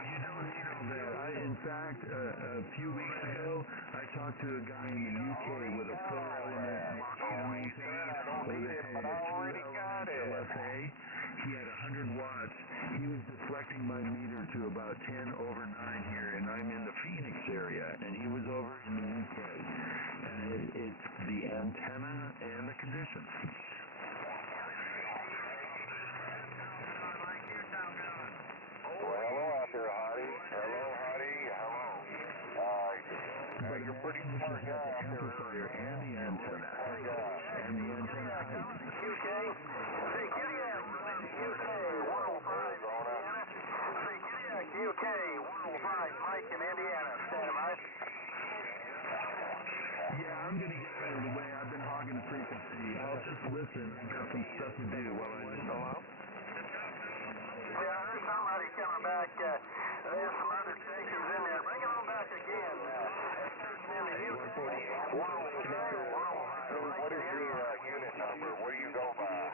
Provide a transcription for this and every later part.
you don't need all that. In fact, a few weeks ago, I talked to a guy in the UK with a 4-element Mach-10 antenna, what they call a 2-element LFA. He had 100 watts. He was deflecting my meter to about 10 over 9 here, and I'm in the Phoenix area, and he was over in the UK. And it's the antenna and the conditions. But you're pretty smart guy. The amplifier and the antenna. And the antenna height. UK? Hey, Kodiak, UK 105, Indiana. Hey, Kodiak, UK 105, Mike in Indiana. Stand by. Yeah, I'm going to get out of the way. I've been hogging the frequency. I'll just listen. I've got some stuff to do while I listen. Yeah, there's somebody coming back. There's some other stations in there. Bring it on back again. What is your unit number? What do you go by?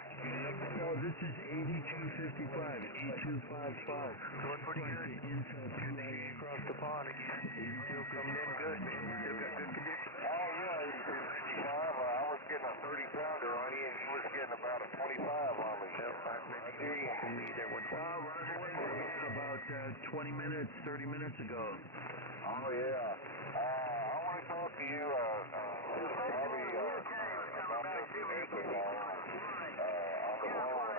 Oh, this is 8255, 8255. So what's pretty good. Good to hear you across the pond again. Still coming in good, man. Still got good conditions. Oh, yeah, 8255. I was getting a 30-pounder on you, and you was getting about a 25 on me. Maybe you can me there with About 20 minutes, 30 minutes ago. Oh, yeah. I want to talk to you probably about this evening on the phone. I want to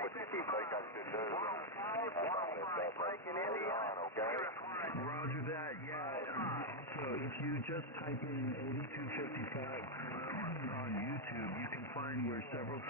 what you think I should do about this okay? Roger that, yeah. So if you just type in 8255 on YouTube, you can find where several...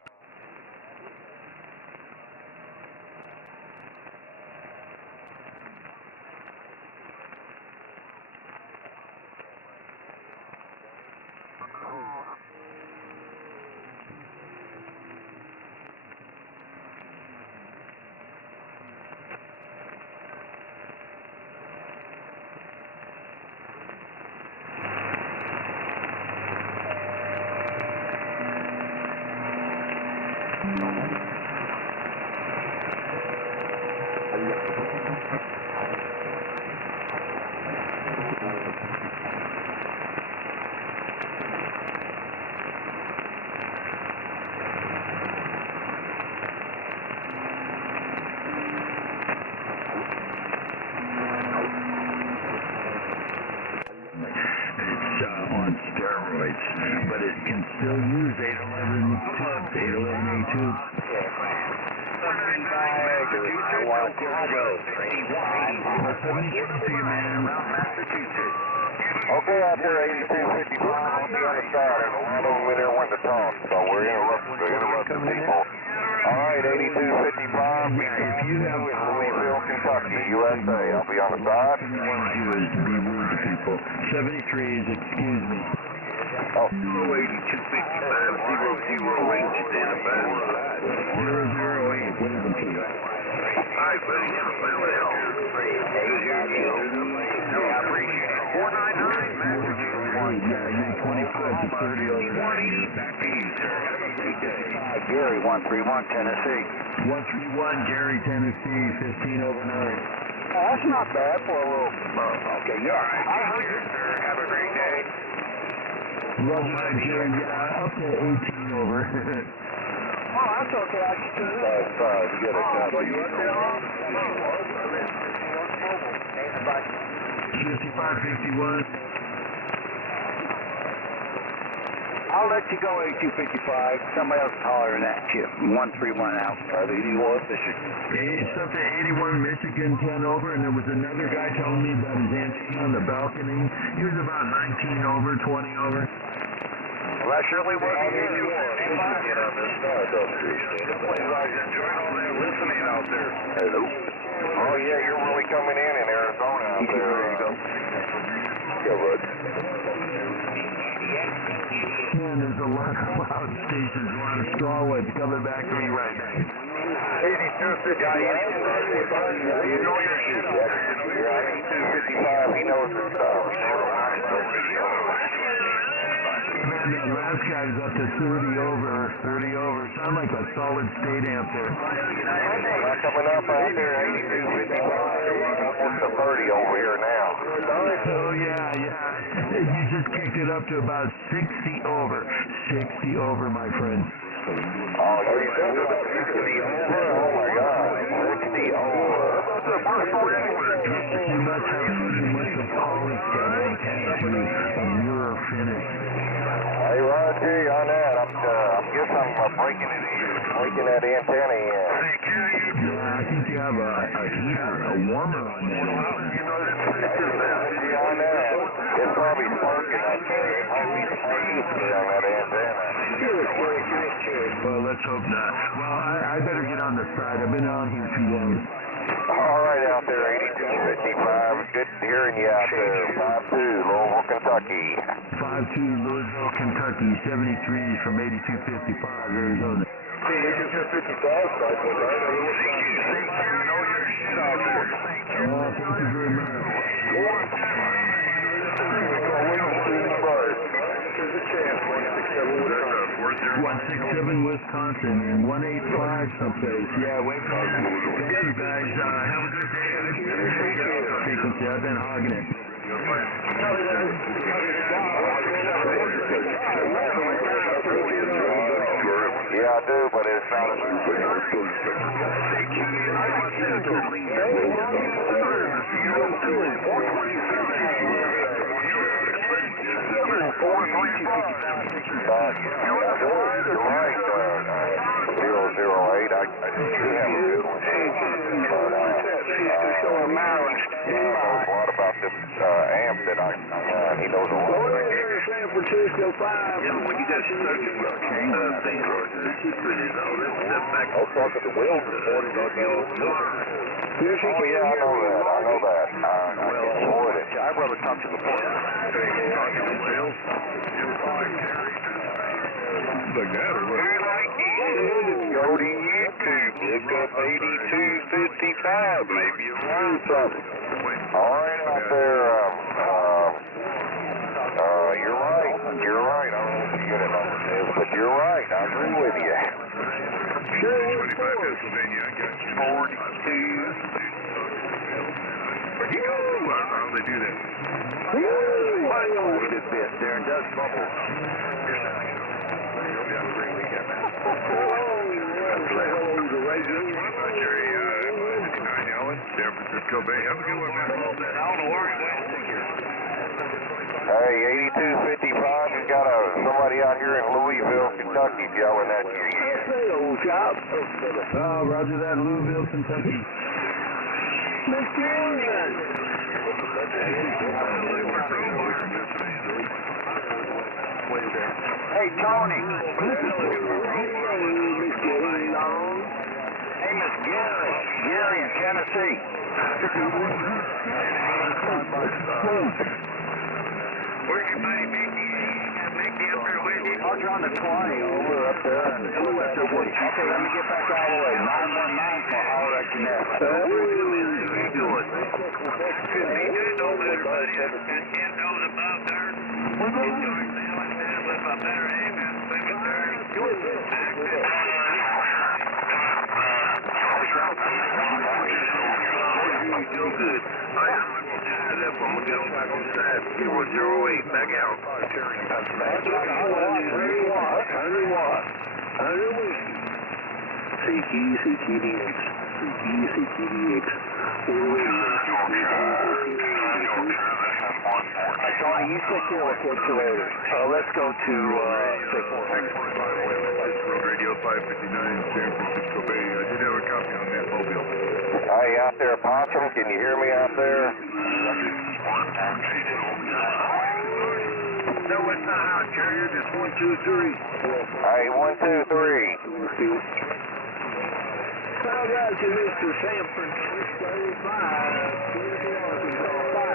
on steroids, but it can still use 811 tubes, 811A tubes. Okay, out there, 8255 on the other side. There's a lot of them in there wanting to talk, so we're interrupting people. All right, 8255. Yeah, if you have Louisville, Kentucky, USA. I'll be on the side. What you want to do is be rude to people. 73 is excuse me. Oh. 8255, 008, stand by. 008, what is it, please? Hi, buddy. No, I appreciate it. 499, Yeah, you're 25 to 30 over there. back to you, sir. Have a great day. Gary, 131, Tennessee. 131, Gary, Tennessee, 15 over 9. That's not bad for a little... Okay, you're all right. Take care, sir. Have a great day. Roger that, Gary, yeah, up to 18 over. Oh, that's okay. I can do that. You get a copy. So you up there, Ron? 5551. I'll let you go, 8255. Somebody else hollering at you. 131 out. 81, Michigan. It's up to 81 Michigan, 10 over, and there was another guy telling me about his antenna on the balcony. He was about 19 over, 20 over. Well, that surely wasn't you. Get on this side, don't you? Enjoying all that listening out there. Hello. Oh, yeah, you're really coming in Arizona out there. There you go. Yeah, Bud. Man, there's a lot of loud stations, a lot of straw ones coming back to me right now. 8255. You know your shit out there. You're 8255. He knows his stuff. Man, that last guy I was up to 30 over. Sound like a solid state amp there. Coming up out there, 8255. Almost to 30 over here now. Oh, yeah. You just kicked it up to about 60 over. 60 over, my friend. Oh, you said it about 60 over? Oh, my God. 60 over. You must have polished that antenna to a mirror finish. Hey, Roger, on that, I guess I'm breaking that antenna in. Yeah, I think you have a heater, a warmer on there. See on that, it's probably smoking up there. It might be smoking on that antenna. Well, let's hope not. Well, I better get on the side. I've been on here too long. All right, out there, 8255. Good hearing you out there. 52, Louisville, Kentucky. 52 Louisville, Kentucky. 73 from 8255 Arizona. 8255, right? Oh, thank you very much. 167 Wisconsin and 185 someplace. Yeah, wait for me. Thank you guys. Have a good day. Frequency. I've been hogging it. Yeah, I do, but it's not a You're right, 008. I do have a good one. He knows a lot about this amp that I he knows a lot. San Francisco 5. Yeah, but when you got certain things, I was talking to Will this morning. Oh, yeah, I know that. I can afford it. I'd rather talk to the board. Like that or what? Go to YouTube. Look up 8255. Maybe you'll learn something. All right, out there. You're right. I don't know what the unit number is, but you're right. I agree with you. Sure, 25 Pennsylvania. I got you. 42. Where'd you go? How do they do that? Good bit there and does bubble. San Francisco Bay. Have a good one, man. I don't know where he went. Hey, 8255, you got somebody out here in Louisville, Kentucky yelling at you. old chap. Oh, roger that. Louisville, Kentucky. Hey, Tony. Hey, Miss Gary in Tennessee. Where's your buddy Mickey? Mickey up there with you? I'll join the 20 over up there and we'll let the wait. Okay, let me get back all the way. 919 for holler at you now. How you doing? Could be doing no better, buddy. Got 10 toes above there. With my better aim and swimming there. You're good. All right, I'm going to do that. I'm going to get on back on the side. 008, back out. 100 CTDX. Tony, you take care of what's later. Let's go to Radio 559, San Francisco Bay. I did have a copy on that mobile. Hey, out there, Possum, can you hear me out there? No, it's not out, carrier. It's 123. Hey, 123. Shout out to Mr. San Francisco 532.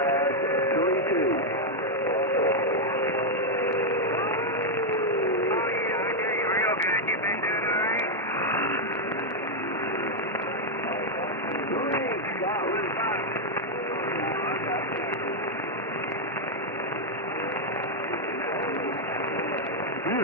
Yeah,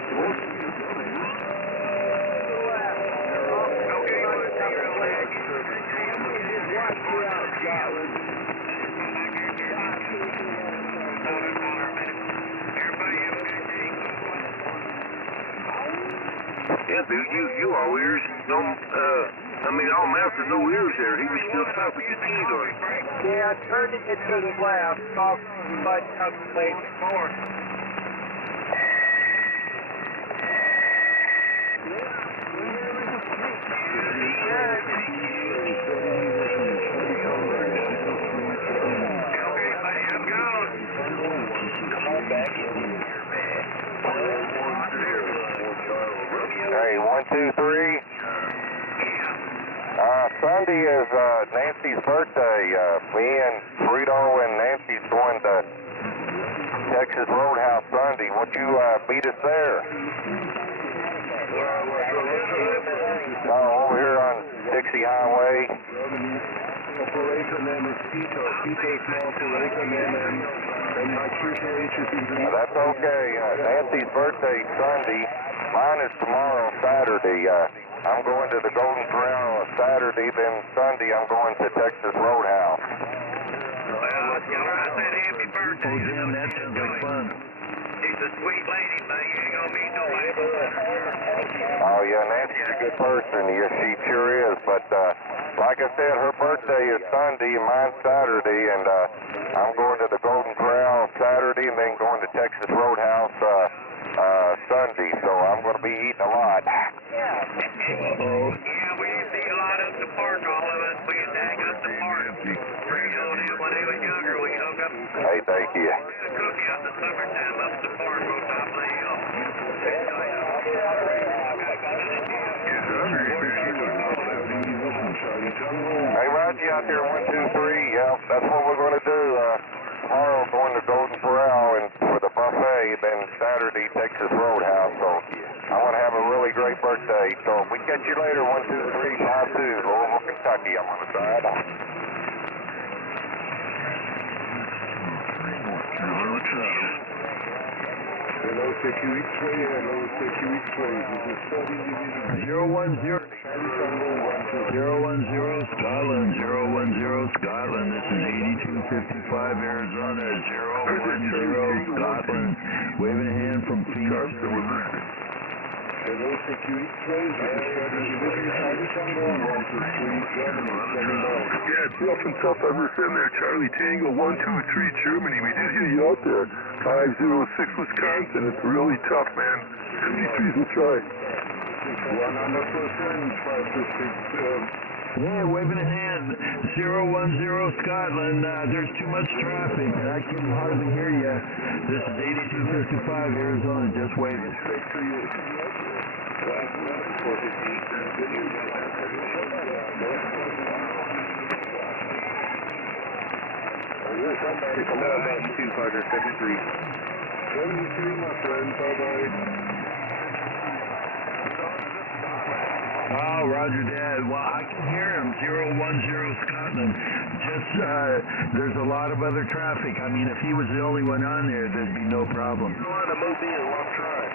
dude, you all ears. No, all mouth and no ears there. He was still top of your teeth on it. Yeah, turn it to the left, off but up late north. Hey, 1, 2, 3. Sunday is Nancy's birthday. Me and Frito and Nancy's going to Texas Roadhouse Sunday. Won't you meet us there? Over here on Dixie Highway. That's okay. Nancy's birthday Sunday. Mine is tomorrow, Saturday. I'm going to the Golden Corral Saturday, then Sunday I'm going to Texas Roadhouse. Well, tell her I said happy birthday. Oh, Jim, that sounds like fun. She's a sweet lady, but you ain't gonna meet nobody but her. Oh, yeah, Nancy's a good person. Yes, she sure is. But like I said, her birthday is Sunday, mine's Saturday, and I'm going to the Golden Corral Saturday and then going to Texas Roadhouse Sunday. So I'm going to be eating a lot. Yeah, we see a lot up the park, all of us. We used to hang up the park. Frito and him, when he was younger, we hook up. Hey, thank you. Cookie out the summertime up the park on top of the hill. Hey, Roger, out there, 1, 2, 3. Yeah, that's what we're going to do. Tomorrow, going to Golden Corral and for the buffet, then Saturday, Texas Roadhouse. So I want to have a really great birthday. So we catch you later, 1, 2, 3, 5, 2, Louisville, Kentucky. I'm on the side. Hello, CQX-ray. Hello, CQX-ray. This is 010. 010 Scotland. 010 Scotland. This is 8255 Arizona. 010 Scotland. Waving a hand from Phoenix. Hello, CQX-ray. This is Charlie Tango. 123 Germany. Yeah, it's rough and tough. I was in there. Charlie Tango, 123 Germany. We did hear you out there. 506 Wisconsin. It's really tough, man. 73's a try. 100%. Yeah, waving a hand. 010 Scotland. There's too much traffic. I can hardly hear you. This is 8255 Arizona. Just waving. Parker, 73. 73, my friend. Bye-bye. Oh, Roger that. Well, I can hear him. 010 Scotland. Just, there's a lot of other traffic. I mean, if he was the only one on there, there'd be no problem. Go on to Mobile, I'm trying.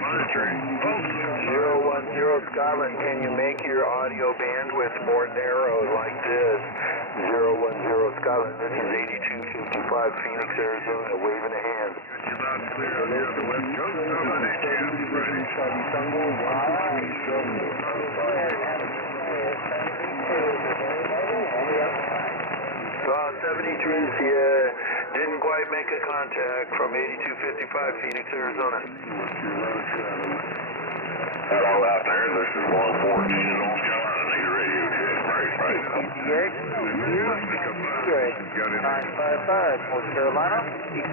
Monitoring. 010 Scotland, can you make your audio bandwidth more narrow like this? 010 Scotland, this is 8255 Phoenix, Arizona, waving a hand. You're loud and clear on the other west coast. Well, 73's, yeah, didn't quite make a contact from 8255 Phoenix, Arizona. Hello out there, this is 114 in North Carolina. Need a radio check. Right. DF0X, 955, North Carolina.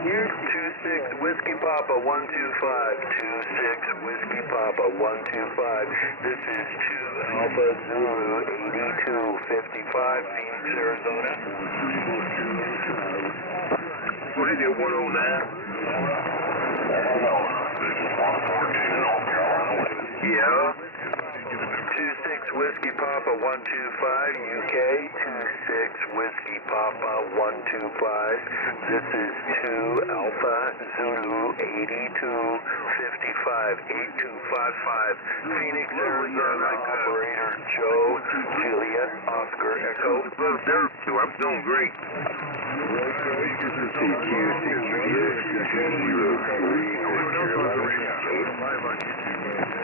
Here, 26 Whiskey Papa 125. 26 Whiskey Papa 125. This is 2 Alpha Zulu 8255 Phoenix, Arizona. What is it, 109? This is 114 in North Carolina. Yeah. 26 Whiskey Papa 125, UK, 26 Whiskey Papa 125. This is 2 Alpha Zulu 8255, 8255, Phoenix, Arizona, operator Joe, Juliet, Oscar, Echo. I'm doing great.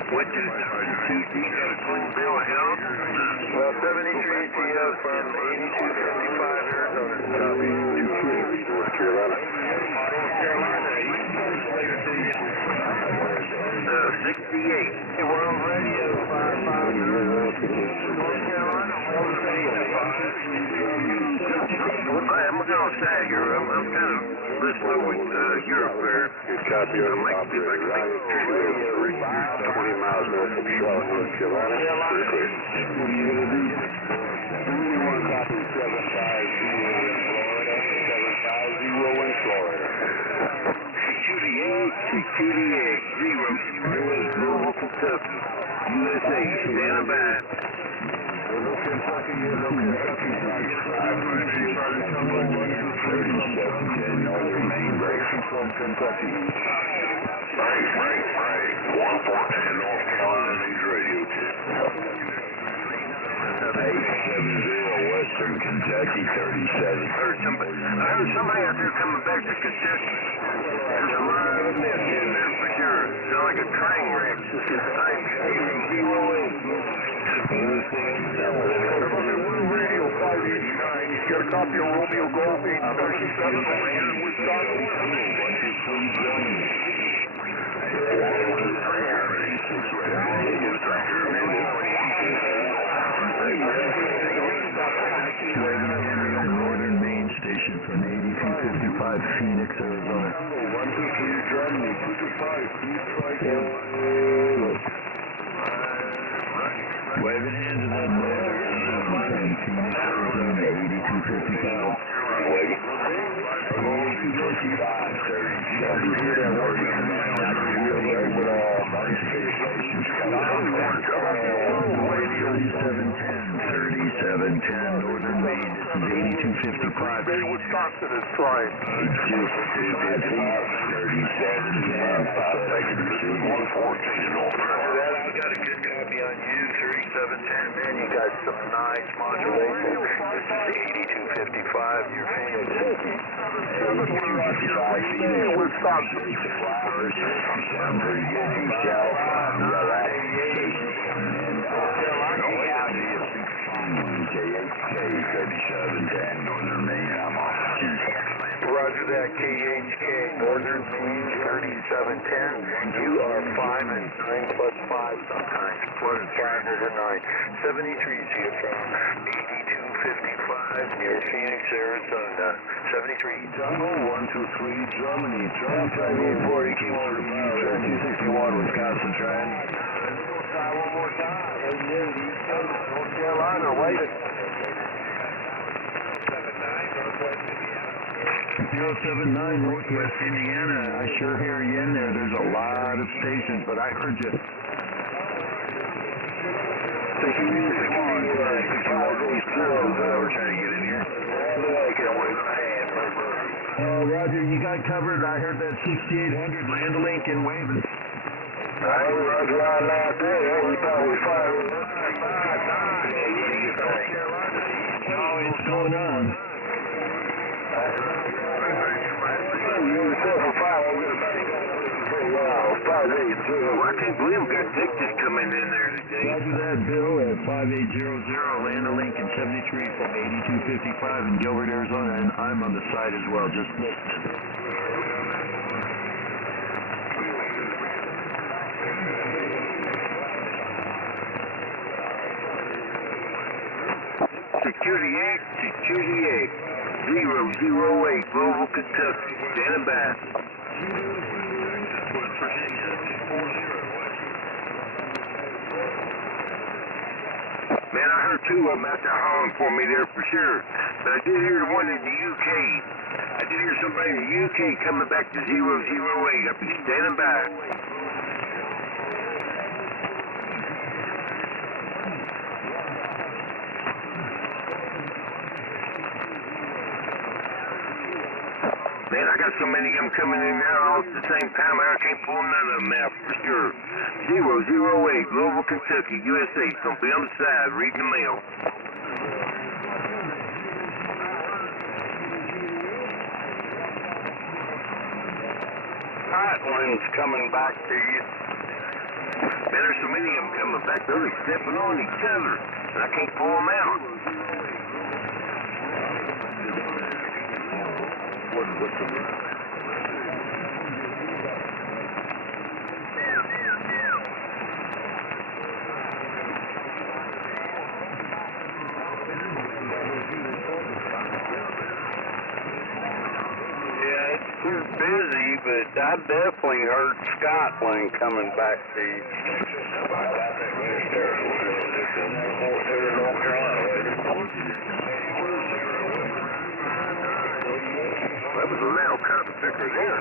What you Bill Hill? 73 TF from 8255 Arizona. North Carolina. 68. World Radio 550. North Carolina. I'm going to say here, I'm kind of listening with Europe there. Good copy on the operator. 20 miles north of Charlotte, North Carolina. Clear. 71 copy 750 in Florida. CQDA 0 Louisville, Kentucky, USA, stand by. From Kentucky. Right. 114 North Carolina needs radio check. 870 Western Kentucky 37. I heard somebody out there coming back to Kentucky. There's a lot of men in there for sure. Sound like a train wreck. Radio 589. He's got a copy of Romeo Golf 837 in Wisconsin. 123 Germany. Northern Main Station from 8255 Phoenix, Arizona. 123 Germany. 225. Please try again. Waving hands in that motor. Phoenix, Arizona, 8255. Waving. 3710 Northern Main, this is 8255. Wisconsin is trying. I got a good copy on you, 3710. Man, you got some nice modulation. This is 8255, your Phoenix. Wisconsin. Sound pretty good yourself. KHK 3710 Northern Main, I'm off. Roger that, KHK, Northern Main, 3710. You are 5 and 9 plus 5 sometimes, plus 5 over 9. 73 here from 8255 near Phoenix, Arizona. 73. Tunnel 123 Germany. Germany 40 keyword 261 Wisconsin trying. Try one more time. North Carolina, waiting. 079 Northwest Indiana. I sure hear you in there. There's a lot of stations, but I heard you. We're trying to get in here. Roger, you got covered. I heard that 6800 Land-A-Link in Waving. Roger, I laughed there. We thought we fired. What's going on? I can't believe we got Dictus coming in there today. Roger that, Bill, at 5800 Land-A-Link and 73 from 8255 in Gilbert, Arizona, and I'm on the side as well. Just Security 008, Louisville, Kentucky. Standing by. Man, I heard two of them out there hollering for me there for sure. But I did hear the one in the UK. I did hear somebody in the UK coming back to 008. I'll be standing by. Man, I got so many of them coming in now all at the same time, I can't pull none of them out for sure. 008, Louisville, Kentucky, USA. It's going to be on the side, reading the mail. Scotland's coming back to you. Man, there's so many of them coming back, they're really stepping on each other, and I can't pull them out. Too busy, but I definitely heard Scotland coming back to you. That was a loud cotton picker there.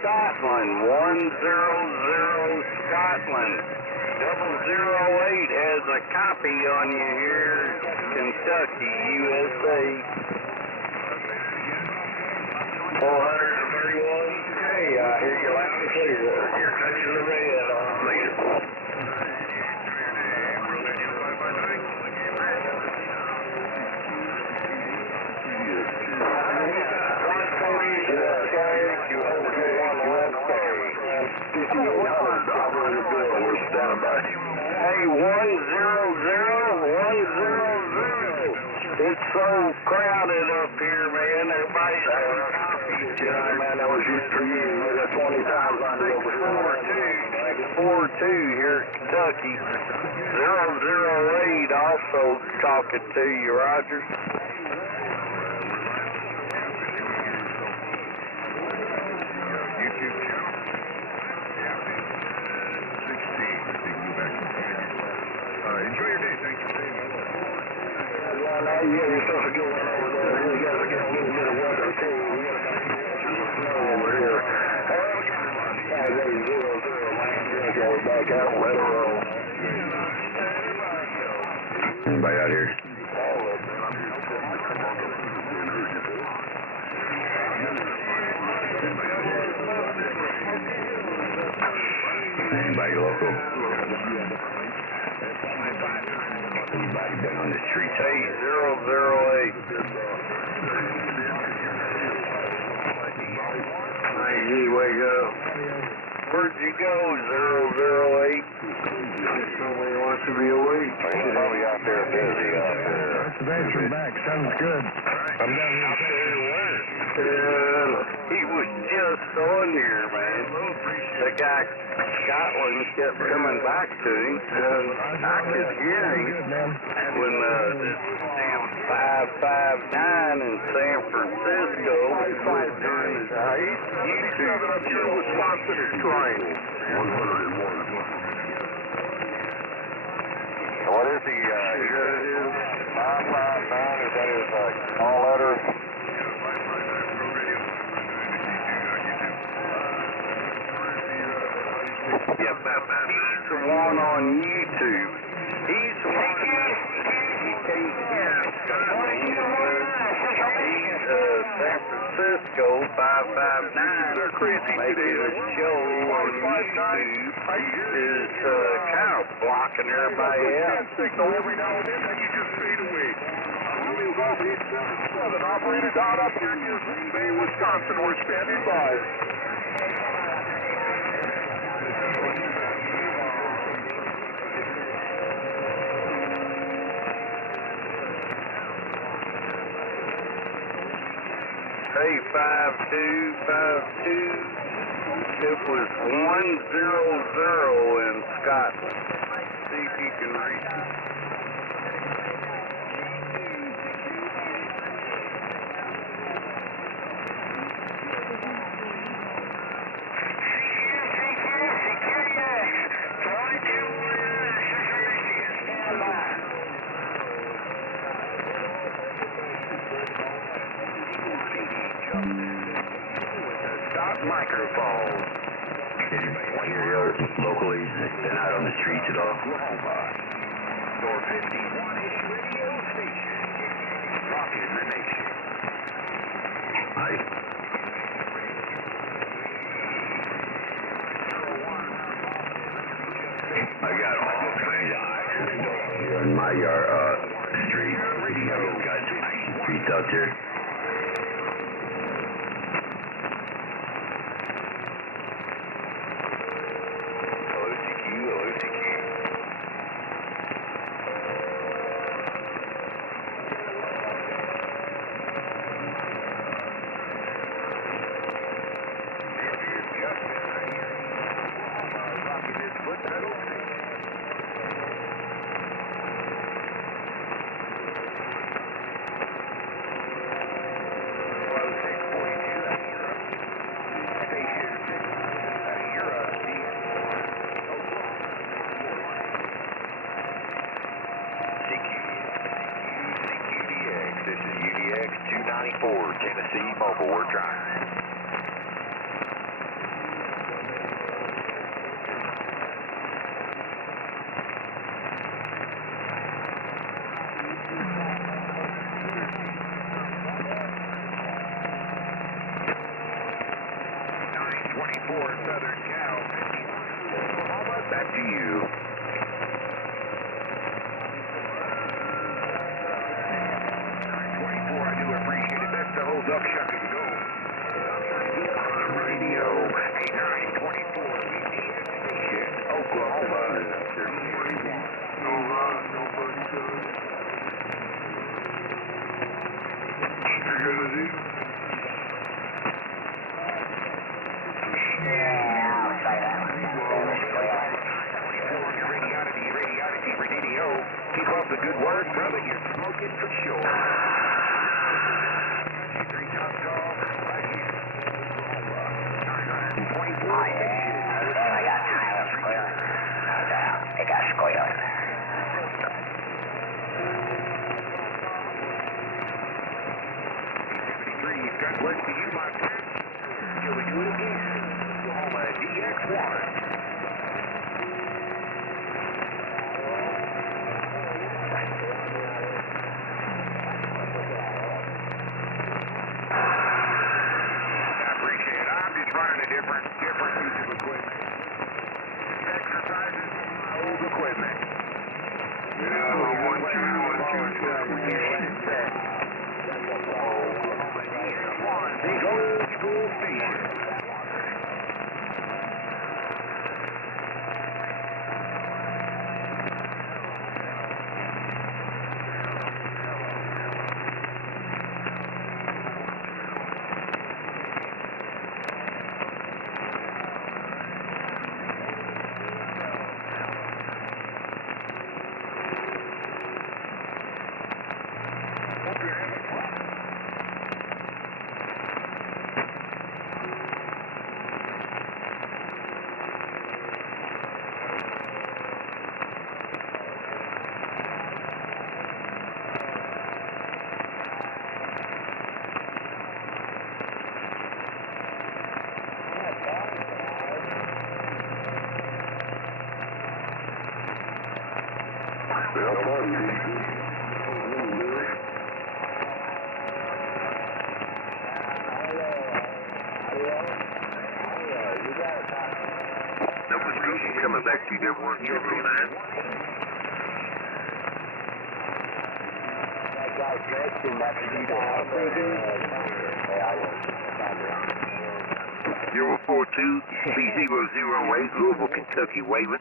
Scotland, 100 Scotland. 008 has a copy on you here, Kentucky, USA. 431. Hey, I hear you loud and clear. You're touching the red on later. Hey, 100, 100. It's so crowded up here, man. Everybody's having coffee. Yeah, man, that was used for you. We got 20 times on it over 4-2 here at Kentucky. 008 also talking to you, Roger. Enjoy your day. Thanks for saying hello. Well, now you have yourself a good one over there. You guys are getting a little bit of weather, too. We got some snow over here. Hey, 0-0, land go back out, let her roll. Anybody out here? Anybody local? Anybody been on the streets? Hey, 008. Hey, you wake up. Where'd you go, 008? Somebody wants to be awake. He's probably out there busy out there. That's the answer back. Sounds good. I'm down here. Out there where? He was just on here, man. The guy, Scotland, kept coming back to him, and I could hear him when this damn 559 in San Francisco was doing his YouTube show. Wisconsin is trying. 101. What is he, 559, is that his call letter? Yep, he's the one on YouTube. He's the one San Francisco 559. They're crazy making a show on YouTube is kind of blocking everybody out. Signal every now and then, and you just fade away. Wheels off 877. Operator Don up here near Green Bay, Wisconsin. We're standing by. Hey, 5252. It was 100 in Scotland. See if you can read it. Stop microphone. anybody here locally and out on the streets at all. Door 5180 radio station. Rocking the nation. I got all kinds of access here on my street. Got some nice streets out there. This is UDX 294, Tennessee Mobile. We're trying. Southern Cal, Oklahoma, back to you. Hold up, shuck and go. Radio 8924, UDX station, Oklahoma. Nobody does. You're gonna do? Radio. Keep up the good work, brother. You're smoking for sure. Good work to you, my friend. Till we do it again. Oklahoma DX1. I appreciate it. I'm just running a different piece of equipment. Exercises on my old equipment. Yeah, 1-2-1-2-7. The old school station. Coming back to you, 109. Zero 42 B008, Louisville, Kentucky, waving.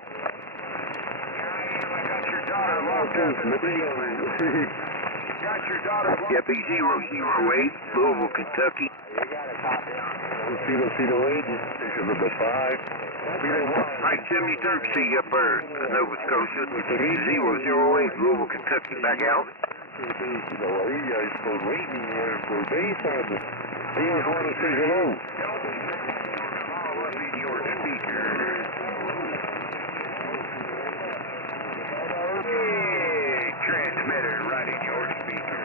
Yep, B008, Louisville, Kentucky. Fetal wages, station number 5. Right 73rd C up there, Nova Scotia. 008, Louisville, Kentucky, back out. Ahí es por waiting for base on the Venus 1 to say hello. Follow up in your speaker. Hey, transmitter right in your speaker.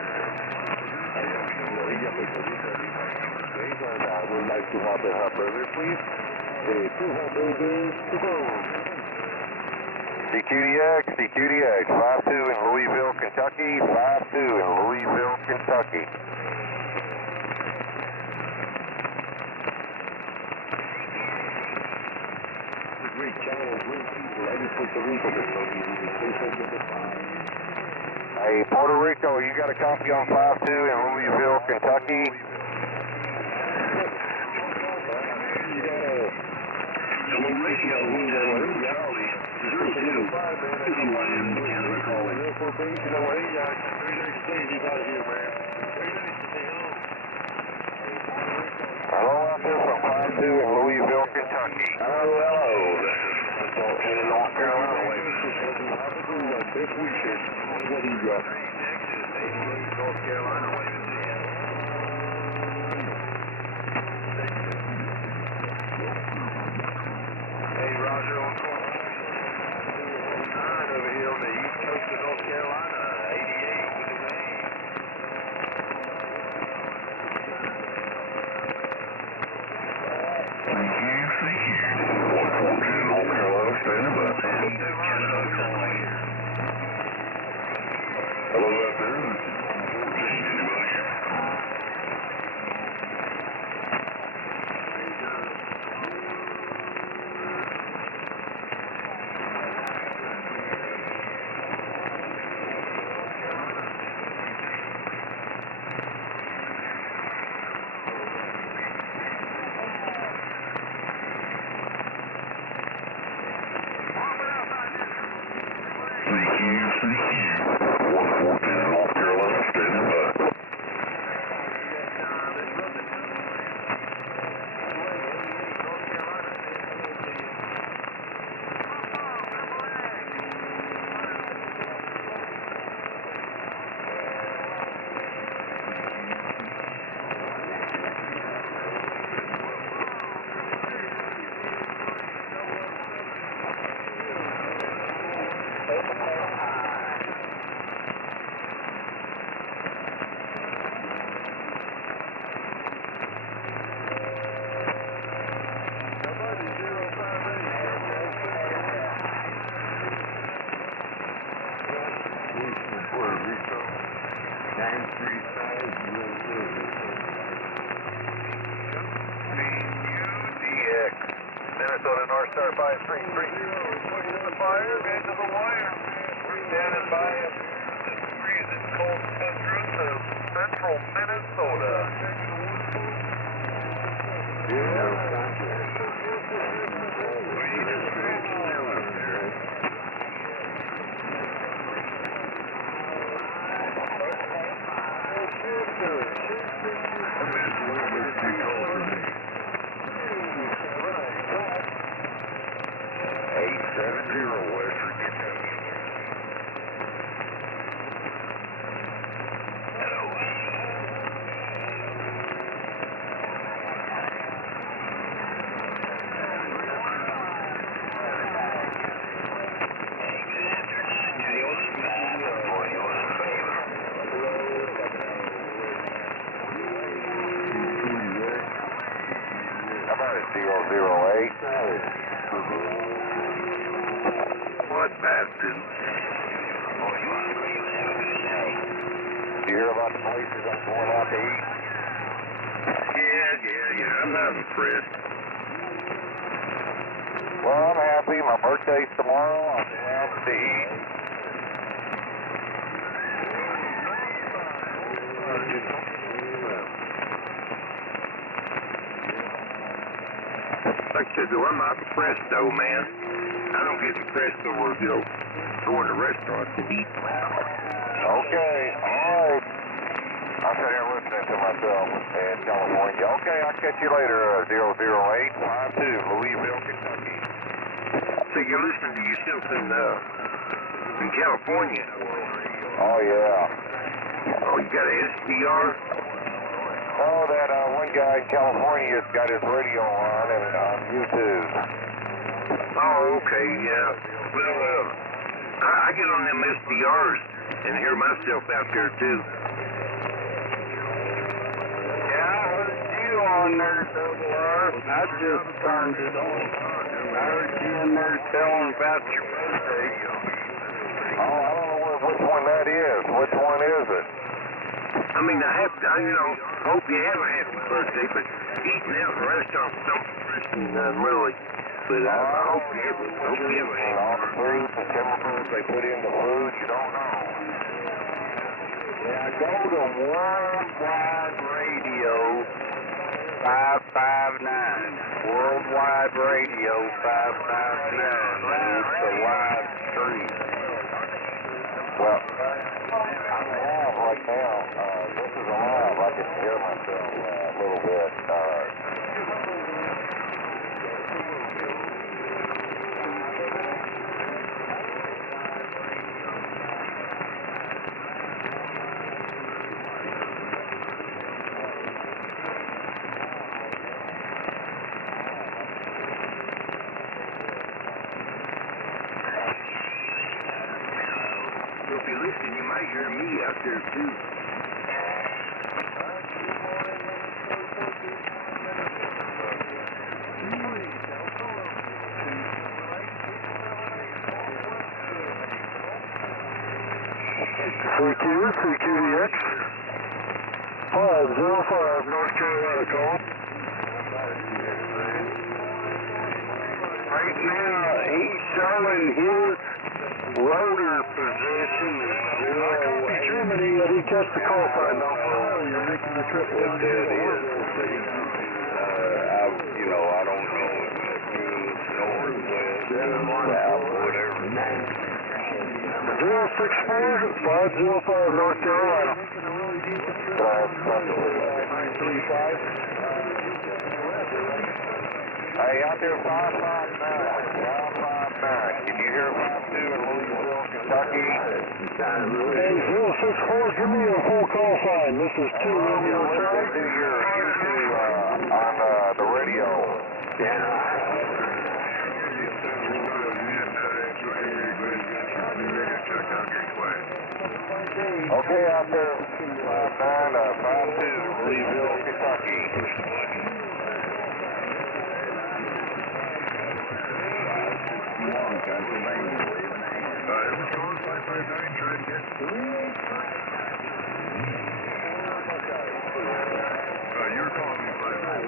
I would like to have a hop over, please. CQDX, 52 in Louisville, Kentucky, 52 in Louisville, Kentucky. Hey, Puerto Rico, you got a copy on 52 in Louisville, Kentucky? Hello, radio, Charlie, 02, this is Lion Canada calling. Hello out there from 52 in Louisville, Kentucky. Hello, this is Dalton in North Carolina. Best wishes. What do you got? North Carolina, Hey, Roger, on 9 over here on the east coast of North Carolina, 88 with the rain. Thank you. 114 North Carolina, standing by. Canada calling. Hello out there. Thank you. 114 North Carolina, standing by. DF0X, Minnesota North Star 533. Pushing the fire, edge of the wire. We're standing by this freezing cold tundra of central Minnesota. DF0X. What bastard? You hear about the places I'm going out to eat? Yeah. I'm not impressed. Well, I'm happy. My birthday's tomorrow. I'll be out to eat. Like I said, though, I'm not impressed, though, man. I don't get impressed over, going to restaurants to eat. Okay, all right. I'm sitting here listening to myself in California. Okay, I'll catch you later, 00852, Louisville, Kentucky. So you're listening to yourself in California? Oh, yeah. Oh, you got an SDR? Oh, that one guy in California has got his radio on and on YouTube. Oh, okay, yeah. Well, I get on them SDRs and hear myself out there, too. Yeah, I heard you on there. I just turned it on. I heard you in there telling about your birthday. Oh, I don't know which one that is. Which one is it? I mean, hope you have a happy birthday, but eating out in restaurants don't really. But I hope you have a happy All the foods and chemicals they put in the food, you don't know. Yeah, go to Worldwide Radio 559. Worldwide Radio 559. It's a live stream. Well, I'm live right now. This is live. I can hear myself a little bit. If you listen, you might hear me out there too. CQDX 505 North Carolina call. Right now, he's showing his rotor position is 0. Germany, I didn't catch the call sign though. Oh, you're making the trip. What that is. I don't know if that means northwest, south, whatever. 064 505 North Carolina. 935. Hey, out there 559. Can you hear 52 in Louisville, Kentucky? Hey, 064, give me a full call sign. This is 2 Romeo Charlie. Do your YouTube on the radio. Okay, out there 5952 Louisville, Kentucky. You're calling me 559.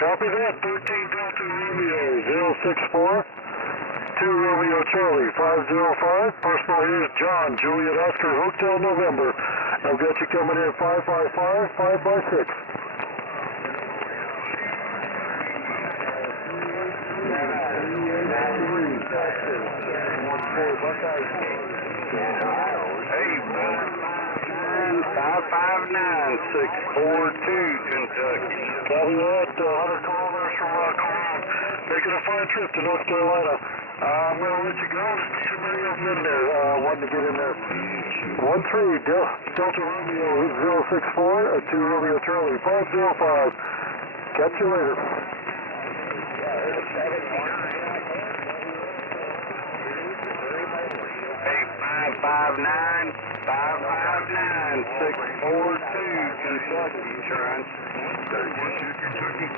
Copy that, 13 Delta Romeo 064, 2 Romeo Charlie 505. Personal here is John, Juliet Oscar Hotel November. I've got you coming in 555, 5x6. Hey, 559-642 Kentucky. Copy that, 100 kilometers from Cologne. Making a fine trip to North Carolina. I'm going to let you go. Somebody else in there wanting to get in there. 13 Delta Romeo 064, 2 Romeo Charlie 505. Catch you later. Hey, 559-642 Kentucky, trying. Kentucky.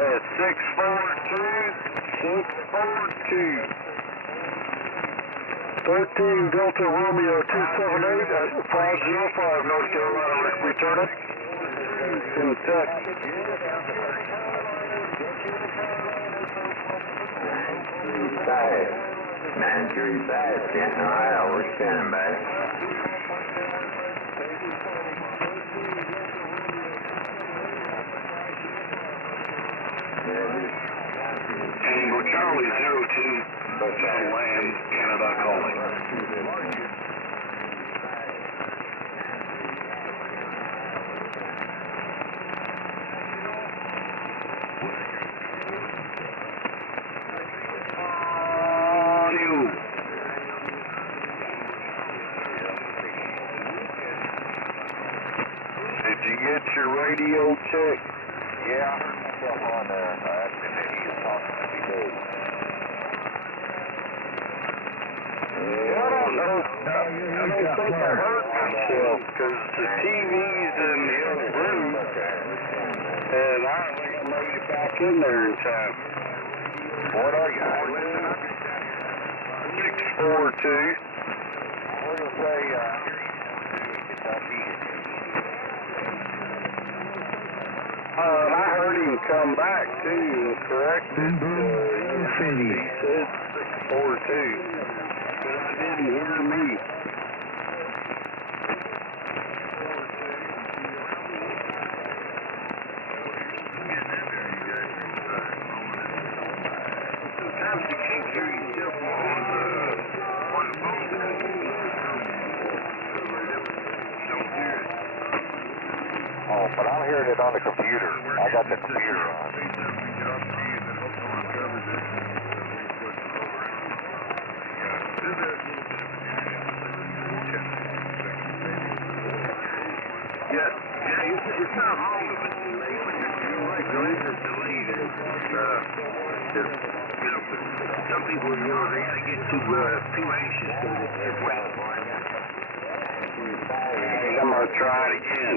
That's 642. 13 Delta Romeo 278 at 505 North Carolina. Return it. Kentucky. 935, Canton, Ohio. We're standing by. Tango Charlie 02, land, Canada calling. On you. radio check? Yeah, I heard myself on there. And then he was talking to me too. Yeah, I don't know. I don't think I heard myself because the TV's in the other room, and I don't think I made it back in there in time. What are you? 642. We're going to say Kentucky. I heard him come back too and corrected. He said 642. But I didn't hear me. Sometimes you can't hear yourself on the phone. Don't hear it. Oh, but I'm hearing it on the computer. I got the computer on. It's not long of a delay, but you're right, there is a delay there. Some people, they gotta get too anxious to just wait for it. I'm going to try it again.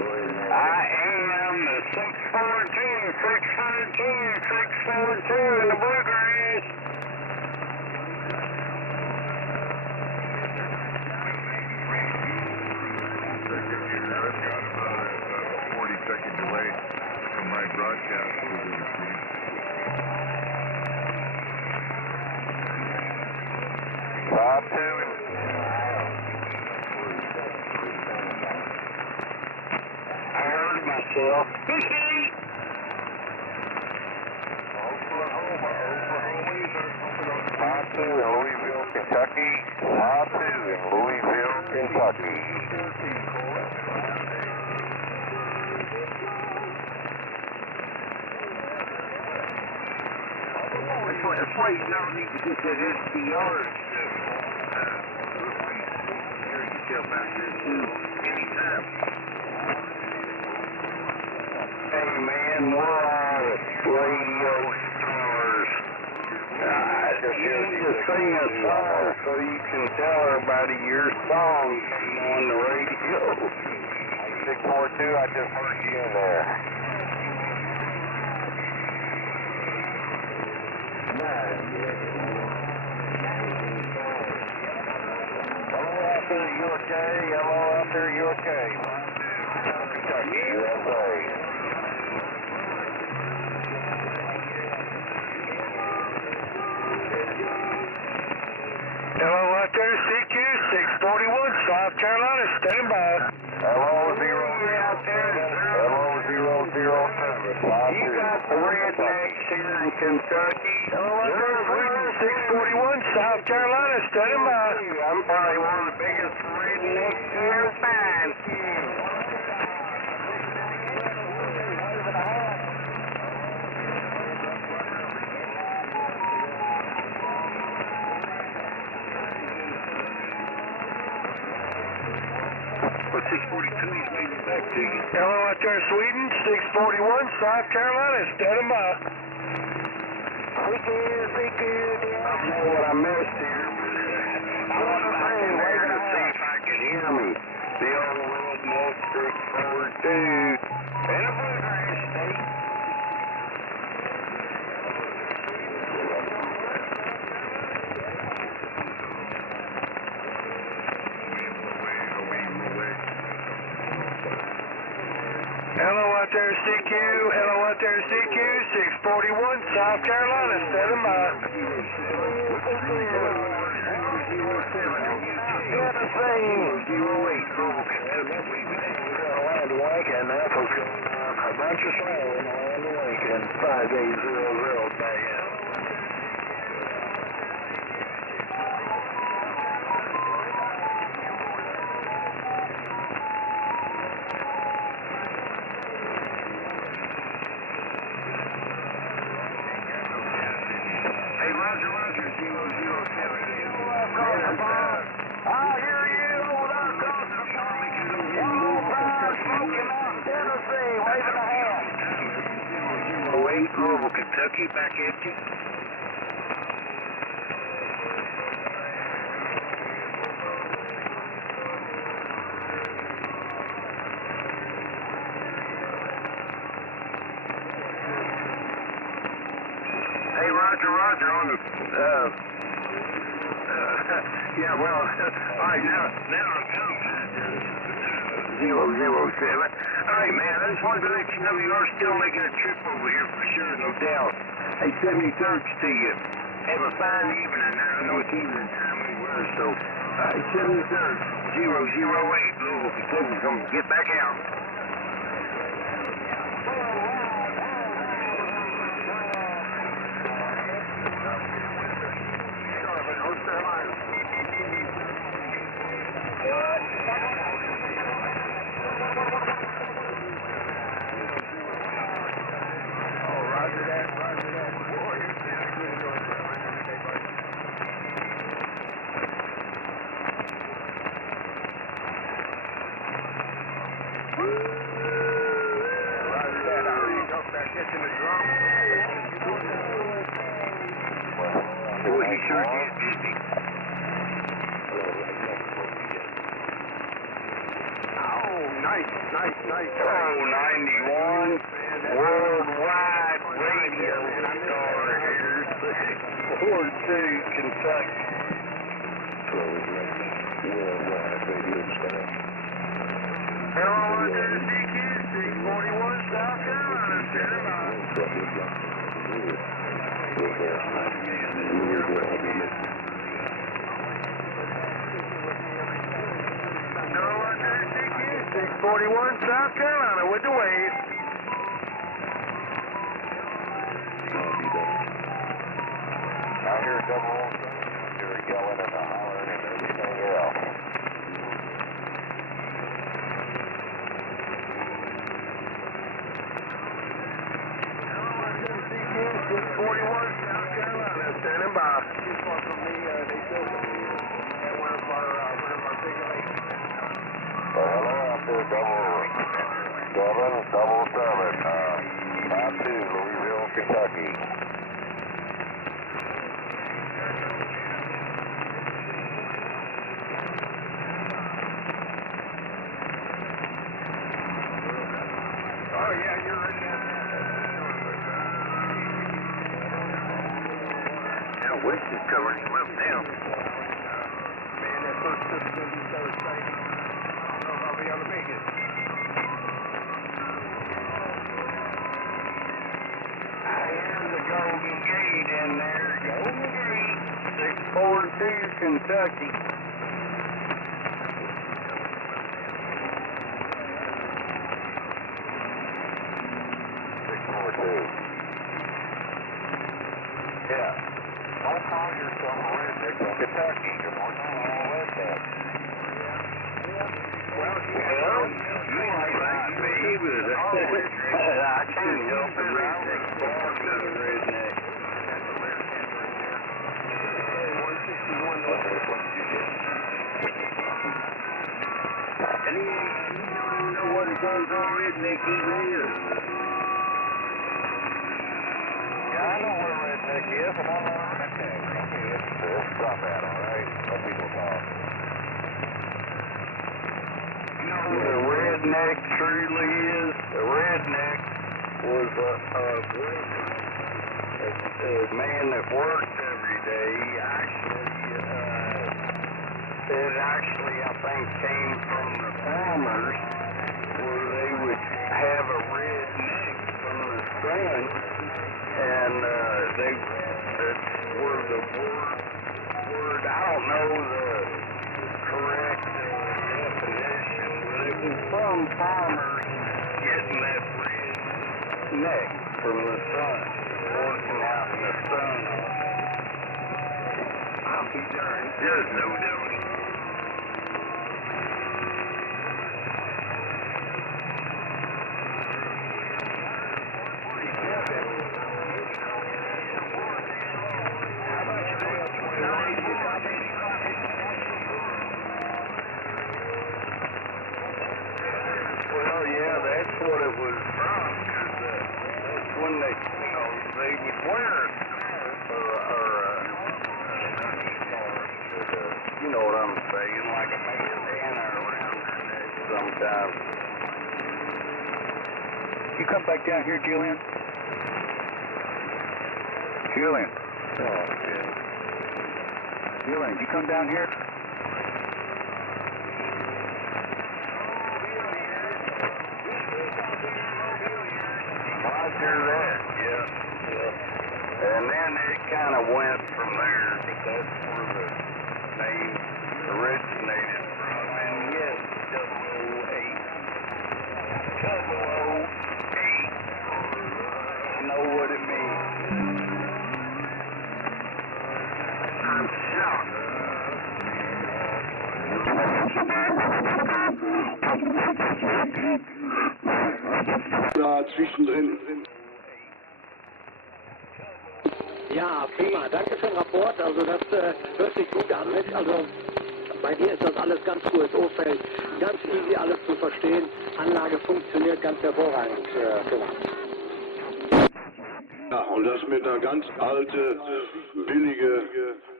I am the 642 in the bluegrass. I've got about a 40-second delay from my broadcast to the screen. I heard myself. Oklahoma, in Louisville, Kentucky. 5-2 in Louisville, Kentucky. That's why you don't need to get that SDR stuff. Hear yourself out there too, anytime. Hey man, we're all radio stars. You need to sing a song so you can tell everybody your song came on the radio. 642, I just heard you in there. Hello out there, USA. Hello out there, USA. Kentucky, USA. Hello out there, CQ 641, South Carolina, stand by. Hello, 0 out there. Hello, 007. You got the rednecks here in Kentucky. Hello out there, 641, South Carolina, stand by. I'm probably one of the biggest rednecks you ever find. For 642, he's made it back to you. Hello out there, Sweden, 641, South Carolina, stand by. I don't know what I missed here, but I want to wait to see if I can hear me. The old redneck 642 in a bluegrass state. Hello out there, CQ. Hello out there, CQ. 641, South Carolina, stand by. And that was a bunch of snow in Land Lincoln, 5800 day. Hey, Roger, 007. I hear you over there across the phone. Smoking Mountain, Tennessee, waving a Louisville, Kentucky, back at you. Hey, Roger, on the, yeah, well, all right, now I'm coming at 007. All right, man, I just wanted to let you know you are still making a trip over here for sure, no doubt. Hey, 73rd to you. Have a fine evening. I know it's evening time anywhere, so, 73rd, 008, Louisville, Kentucky, come get back out. Nice. Oh, 91 worldwide radio star here. 42 Kentucky. Hello, this is DQ 641 South Carolina. Hello, this is DQ 641 South Carolina with the wave. I hear a double O, you're yelling and hollering and everything else. Hello, this is DQ 641 South Carolina, standing by. Too far from me, they built a meter at one of our big lakes. Hello, out there, 777, 52, Louisville, Kentucky. Oh, yeah, you're right there. Now, West is covering him up now. Man, that first trip is going to be so exciting. I don't know if I'll be able to make it. I hear the Golden Gate in there. Golden Gate. 642 Kentucky. 642. Yeah. Don't call yourself a redneck from Kentucky. You're more than a redneck. Well, you might not be, but I can't help it. I was born as a redneck. 161. And he don't even know what a doggone redneck even is. Yeah, I know what a redneck is, and I'm not a redneck. Okay, let's drop that, all right? Let people talk. You know what a redneck truly is? A redneck was a man that worked every day. It actually, I think, came from the farmers, where they would have a red neck from the sun, and that's where the word, I don't know the correct definition, but it was from farmers getting that red neck from the sun, working out in the sun. I'll be darned, there's no doing. Well, yeah, that's what it was from, because that's when they, laying like a bandana around their neck sometimes. You come back down here, Julian. Julian. Oh, shit. Julian, you come down here. Roger that, yeah. And then it kind of went from there, but that's where the name originated from. And yes, 008. 008. You know what it means. I'm shocked. Da zwischendrin. Ja, prima. Danke für den Rapport. Also das hört sich gut an. Nicht? Also bei dir ist das alles ganz USO-fähig, ganz easy alles zu verstehen. Anlage funktioniert ganz hervorragend. Ja, und das mit einer ganz billige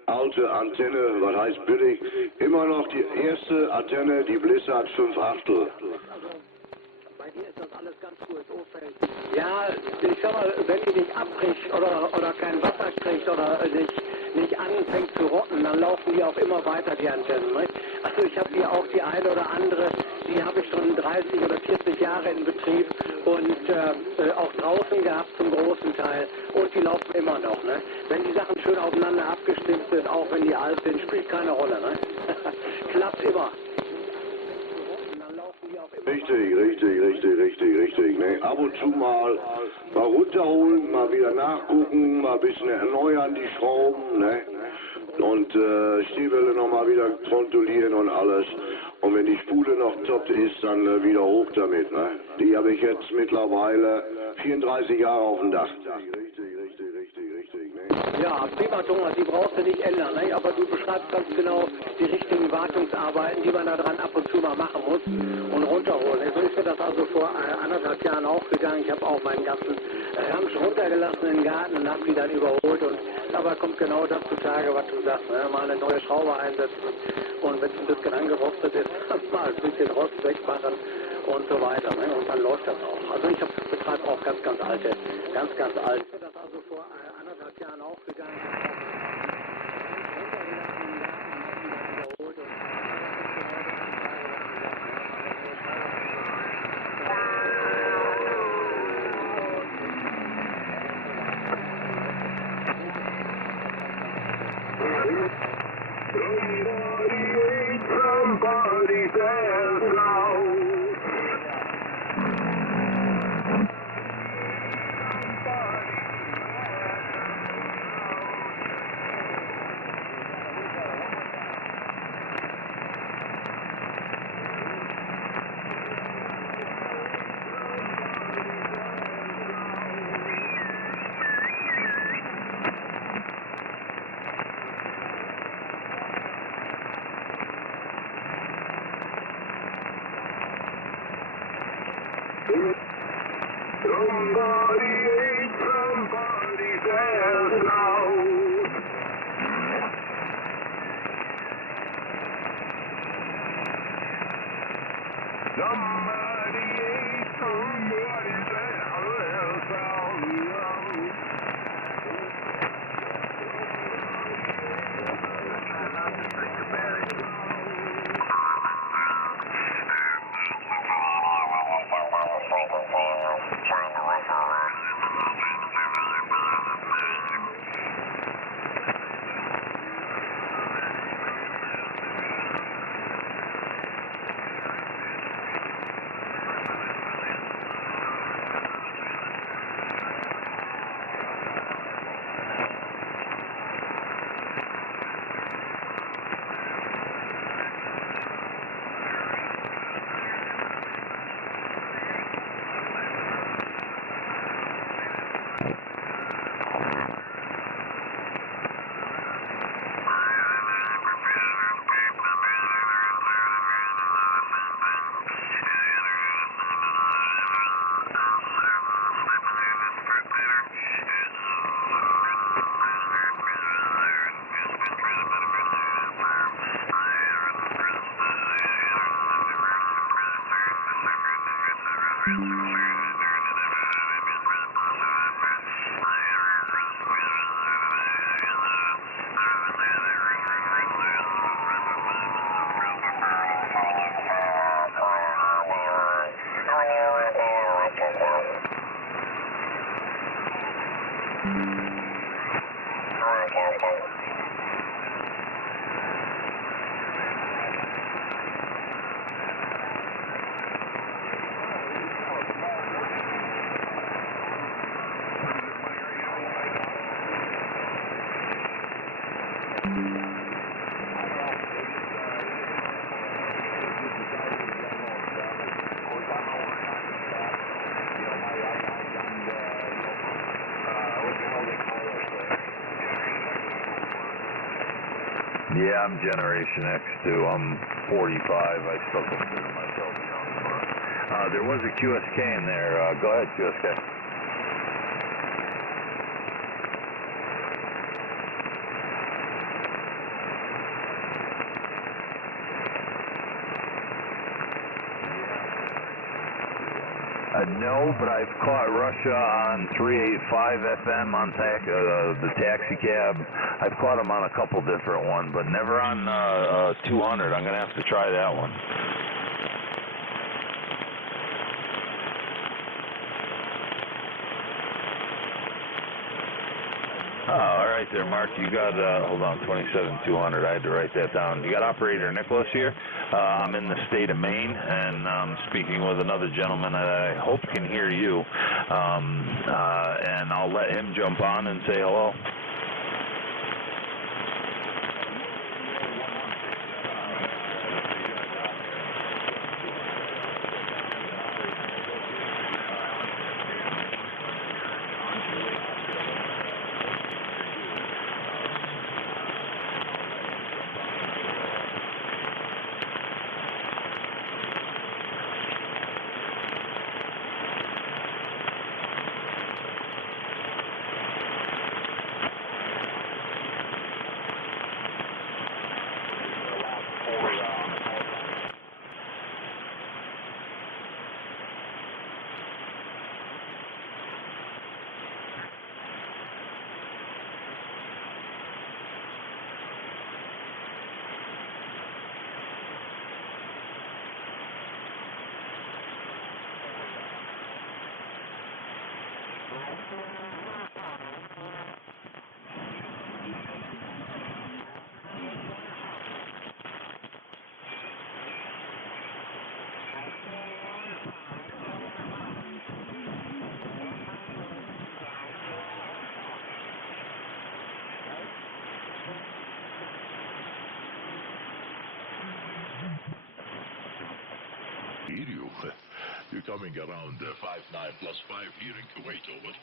Antenne, was heißt billig? Immer noch die erste Antenne, die Blizzard 5 Achtel. Bei dir ist das alles ganz USO-fähig. Ja, ich sag mal, wenn die nicht abbricht oder kein Wasser kriegt oder nicht anfängt zu rotten, dann laufen die auch immer weiter, die Antennen. Nicht? Also ich habe hier auch die eine oder andere, die habe ich schon 30 oder 40 Jahre in Betrieb und auch draußen gehabt zum großen Teil und die laufen immer noch. Ne? Wenn die Sachen schön aufeinander abgestimmt sind, auch wenn die alt sind, spielt keine Rolle. Ne? Klappt immer. Richtig. Ne? Ab und zu mal runterholen, mal wieder nachgucken, mal ein bisschen erneuern die Schrauben, ne? Und Stiefel nochmal wieder kontrollieren und alles. Und wenn die Spule noch top ist, dann wieder hoch damit. Ne? Die habe ich jetzt mittlerweile 34 Jahre auf dem Dach. Richtig. Ne? Ja, prima, Thomas, die brauchst du nicht ändern, ne? Aber du beschreibst ganz genau die richtigen Wartungsarbeiten, die man da dran ab und zu mal machen muss und runterholen. So ist mir das also vor 1,5 Jahren auch gegangen. Ich habe auch meinen ganzen Ramsch runtergelassen in den Garten und habe die dann überholt. Und dabei kommt genau das zutage, was du sagst, ne? Mal eine neue Schraube einsetzen und wenn es ein bisschen angerostet ist, mal ein bisschen Rost wegmachen und so weiter. Ne? Und dann läuft das auch. Also ich betreibe auch ganz alte, ganz alt. Ist mir das also vor 1,5 Jahren auch gegangen. Somebody says no. Somebody ate somebody's ass now. Somebody ate somebody's ass now. Yeah, I'm Generation X too. I'm 45. I still consider myself young. There was a QSK in there. Go ahead, QSK. No, but I've caught Russia on 385 FM on the taxi cab. I've caught them on a couple different ones, but never on 200. I'm going to have to try that one. Oh, all right there, Mark. You got, hold on, 27200. I had to write that down. You got operator Nicholas here. I'm in the state of Maine, and I'm speaking with another gentleman that I hope can hear you. And I'll let him jump on and say hello. You're coming around 59+5 here in Kuwait, over.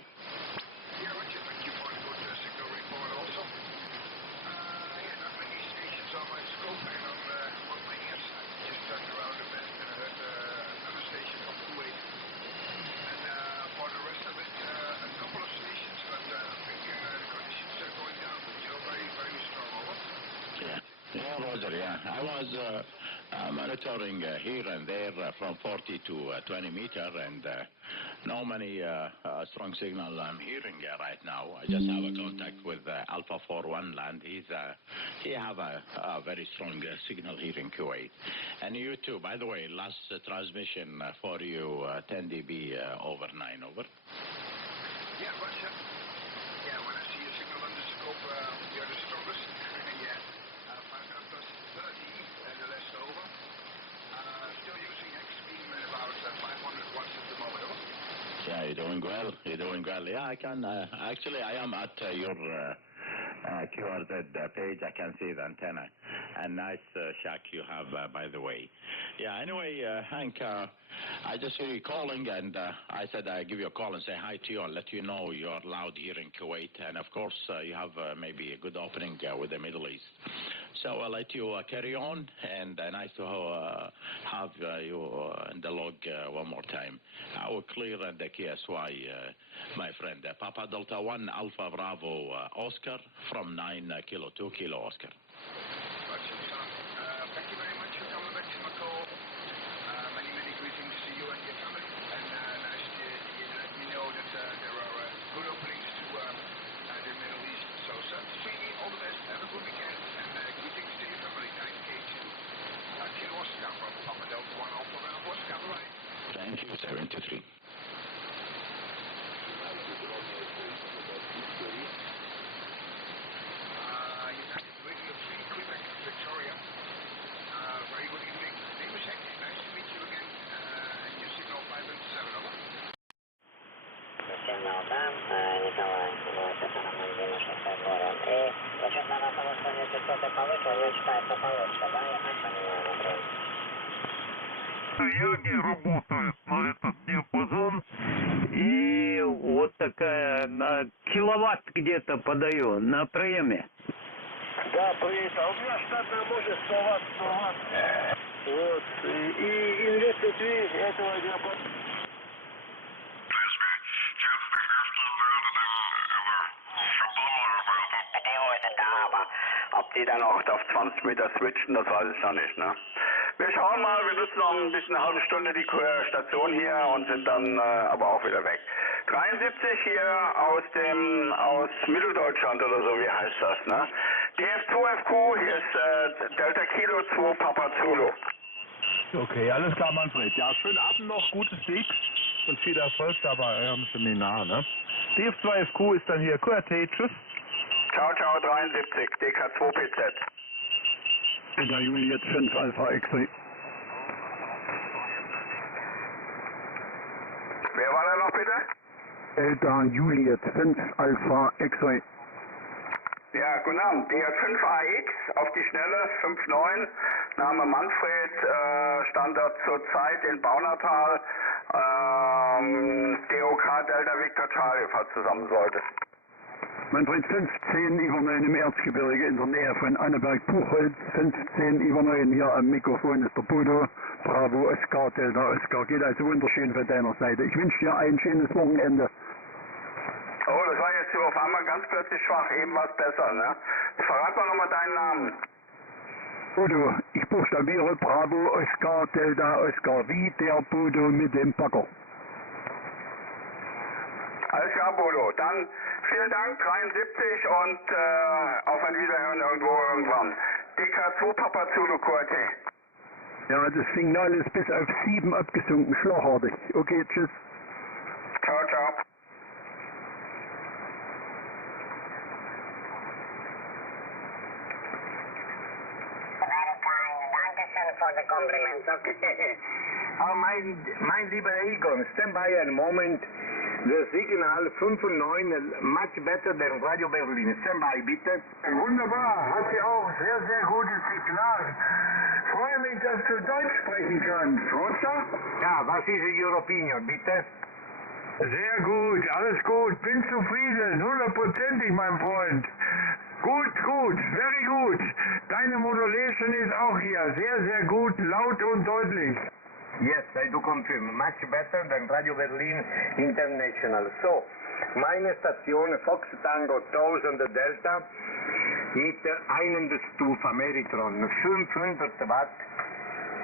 Yeah, Richard, thank you for the good signal report also. Yeah, not many stations on my scope, and on my ears. I just turned around a bit and I heard another station from Kuwait. And for the rest of it, a couple of stations, but I think the conditions are going down. You're very, very strong, over. Yeah, Roger, yeah. I was monitoring here and there from 40 to 20 meter, and no many strong signal I'm hearing right now. I just have a contact with Alpha 41 land. He have a very strong signal here in Kuwait. And you too, by the way, last transmission for you, 10 dB over 9, over. Yeah, Russia. Yeah, when I see a signal on the scope, you're the strongest. Yeah. 530 and the rest over. Still using X-Beam at about 500 watts at the moment, over. Yeah, you're doing well. You're doing well. Yeah, I can, actually, I am at your QRZ page. I can see the antenna. And nice shack you have, by the way. Yeah, anyway, Hank, I just hear you calling, and I said I'd give you a call and say hi to you and let you know you're loud here in Kuwait. And, of course, you have maybe a good opening with the Middle East. So I'll let you carry on, and nice to have you in the log one more time. I will clear the KSY, my friend. Papa Delta 1 Alpha Bravo Oscar from 9 Kilo 2 Kilo Oscar. Thank you very much for coming back to my call. Many, many greetings to you and your family. And nice to let me know that there are good openings to the Middle East. So, see me, all the best. Have a good weekend. And greetings to your family. 9K2. Kilo Oscar from Papa Delta 1 Alpha Bravo Oscar. Bye. Thank you, 73. Я работаю на этот диапазон, и вот такая на киловатт где-то подаю на приеме. Да, привет. А у меня штатная мощность 100 ватт, 100 ватт. Вот. И инвестор 3 этого диапазона. Ob die dann auch auf 20 Meter switchen, das weiß ich noch nicht, ne? Wir schauen mal, wir nutzen noch ein bisschen eine halbe Stunde die Station hier und sind dann aber auch wieder weg. 73 hier aus Mitteldeutschland oder so, wie heißt das, ne? DF0X, hier ist Delta Kilo 2 Papa Zulu. Okay, alles klar, Manfred. Ja, schönen Abend noch, gutes Sieg und viel Erfolg dabei eurem Seminar, ne? DF2FQ ist dann hier. QRT, tschüss. Ciao, ciao, 73, DK2PZ. Delta Juliet 5 Alpha X-Ray. Wer war da noch bitte? Delta Juliet 5 Alpha X-Ray. Ja, guten Abend. DF5AX auf die Schnelle, 5.9. Name Manfred, Standort zurzeit in Baunatal. DOK Delta Victor Charlie, falls zusammen sollte. Manfred 15 über 9 im Erzgebirge in der Nähe von Anneberg-Buchholz. 15 über 9 hier am Mikrofon ist der Bodo. Bravo, Oscar, Delta, Oscar. Geht also wunderschön von deiner Seite. Ich wünsche dir ein schönes Wochenende. Oh, das war jetzt auf einmal ganz plötzlich schwach. Eben war es besser, ne? Verrat mal nochmal deinen Namen. Bodo, ich buchstabiere Bravo, Oscar, Delta, Oscar, wie der Bodo mit dem Bagger. Alles klar, Bodo. Dann vielen Dank, 73 und auf ein Wiederhören irgendwo irgendwann. DK2 Papa Zulu QRT. Ja, das Signal ist bis auf 7 abgesunken, schlagartig. Okay, tschüss. Ciao, ciao. For the compliments, okay. Oh, mein lieber Egon, stand by a moment. The signal 5 und 9, much better than Radio Berlin. Stand by, bitte. Wunderbar, hat sie auch sehr, sehr gutes Signal. Freue mich, dass du Deutsch sprechen kannst, Roger? Ja, was ist Your opinion, bitte? Sehr gut, alles gut, bin zufrieden, 100%ig, mein Freund. Gut, gut, very gut. Deine Modulation ist auch hier sehr, sehr gut, laut und deutlich. Yes, I do confirm. Much better than Radio Berlin International. So, meine Station Fox Tango 1000 Delta mit einer Stufe Ameritron, 500 Watt.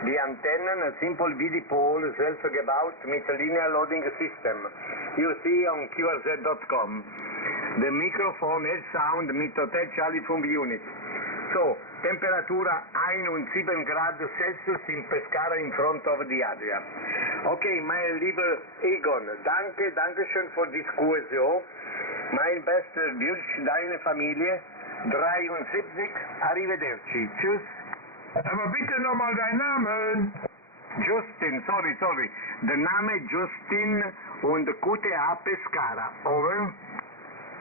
Die Antennen, simple VD pole, selbst gebaut mit Linear Loading System. You see on QRZ.com. The microphone and sound mit Hotel Charlie 5 Unit. So, Temperatura 71 Grad Celsius in Pescara in front of the Adria. Okay, mein lieber Egon, danke schön für die QSO. Mein bester Wunsch, deine Familie, 73, arrivederci, tschüss. Aber bitte nochmal deinen Namen. Justin, sorry. Der Name Justin und QTA Pescara, over.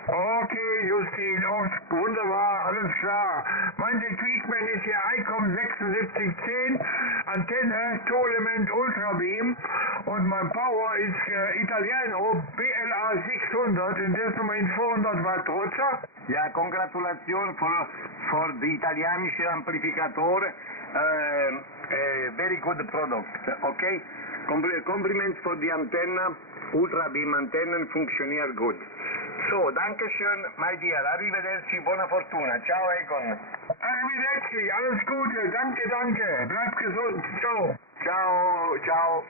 Okay, Justin, wunderbar, alles klar. Mein Equipment ist hier ICOM 7610, Antenne, Tolement Ultrabeam und mein Power ist Italiano BLA 600 in this moment 400 Watt Roger. Ja, congratulazioni for the italienische Amplificator, very good product, okay? Compliments for the antenna, Ultrabeam Antennen funktioniert gut. So, danke schön, my dear. Arrivederci, buona fortuna. Ciao, Egon. Arrivederci, alles Gute. Danke. Bleib gesund. Ciao. Ciao. Ciao.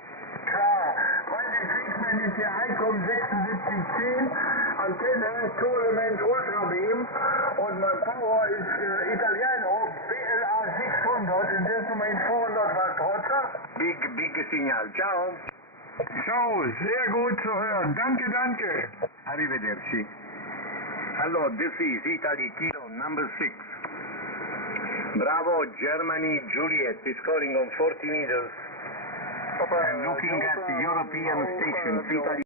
Mein Equipment ist hier ICOM 7610, Antenne, Tolement Ultrabeam und mein Power ist Italiano BLA 600 in this moment 400 Watt Roger. Big Signal. Ciao. So, sehr gut zu hören. Danke. Arrivederci. Hello, this is Italy, Kilo number 6. Bravo, Germany, Juliet is scoring on 40 meters. And looking at the European stations, Italy.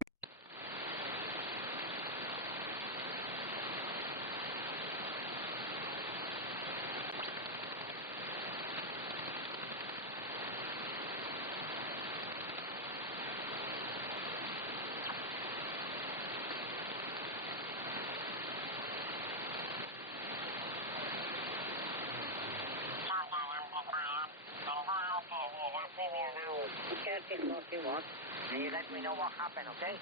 1441, and you let me know what happened, okay?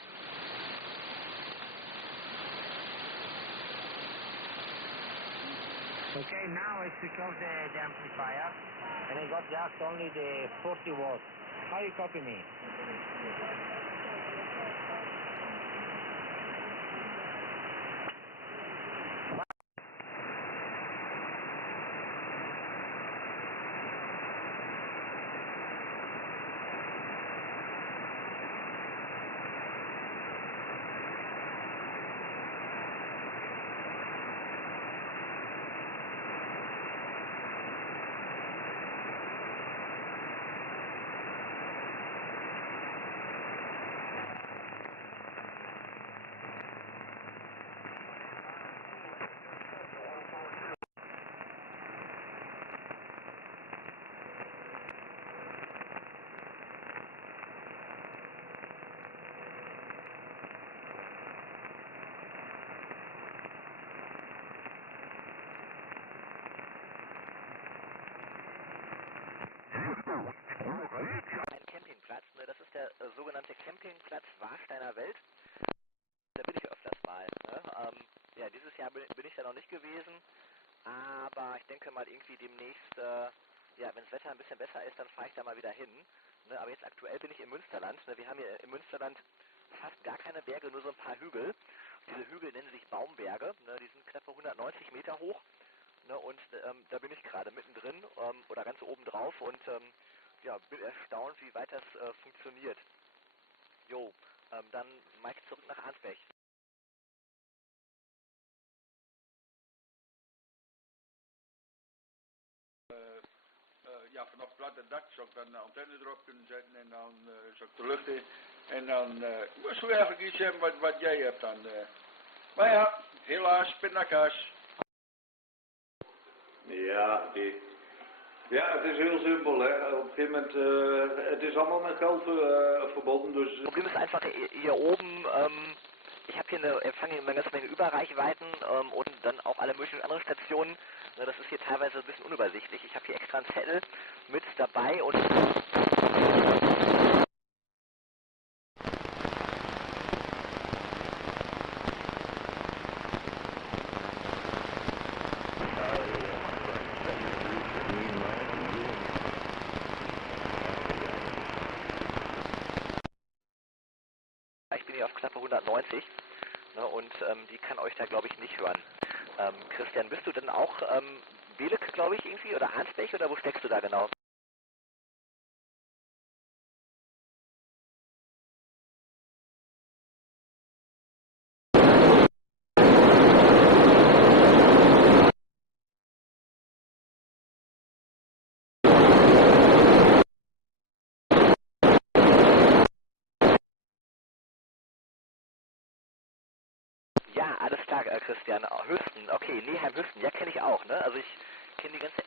Okay, now I switch off the amplifier, and I got just only the 40 watts. How you copy me? Ein Campingplatz, ne? Das ist der sogenannte Campingplatz Warsteiner Welt. Da bin ich öfters mal. Ne? Ja, dieses Jahr bin ich da noch nicht gewesen, aber ich denke mal irgendwie demnächst, ja, wenn das Wetter ein bisschen besser ist, dann fahre ich da mal wieder hin. Ne? Aber jetzt aktuell bin ich im Münsterland. Ne? Wir haben hier im Münsterland fast gar keine Berge, nur so ein paar Hügel. Diese Hügel nennen sich Baumberge. Ne? Die sind knapp 190 Meter hoch. Ne? Und da bin ich gerade mittendrin oder ganz oben drauf und ja, bin erstaunt, wie weit das funktioniert. Jo, dann Mike zurück nach Arnsberg. Ja, vanaf plat dak zou ik dan een antenne erop kunnen zetten en dan zou ik de lucht in. En dan moest we eigenlijk iets hebben wat jij hebt dan. Maar ja, helaas, pindakaas. Ja, het is heel simpel, hè. Op dit moment, het is allemaal met geld verbonden, dus... Das Problem ist einfach hier oben, ich habe hier eine ganze Menge Überreichweiten und dann auch alle möglichen anderen Stationen. Das ist hier teilweise ein bisschen unübersichtlich. Ich habe hier extra einen Zettel mit dabei und... Ich bin hier auf knappe 190, ne, und die kann euch da, glaube ich, nicht hören. Christian, bist du denn auch Belek, glaube ich, irgendwie, oder Arnsberg, oder wo steckst du da genau? Ja, alles klar, Christian. Hüsten, okay, Neheim-Hüsten, ja, kenne ich auch, ne? Also ich kenne die ganze...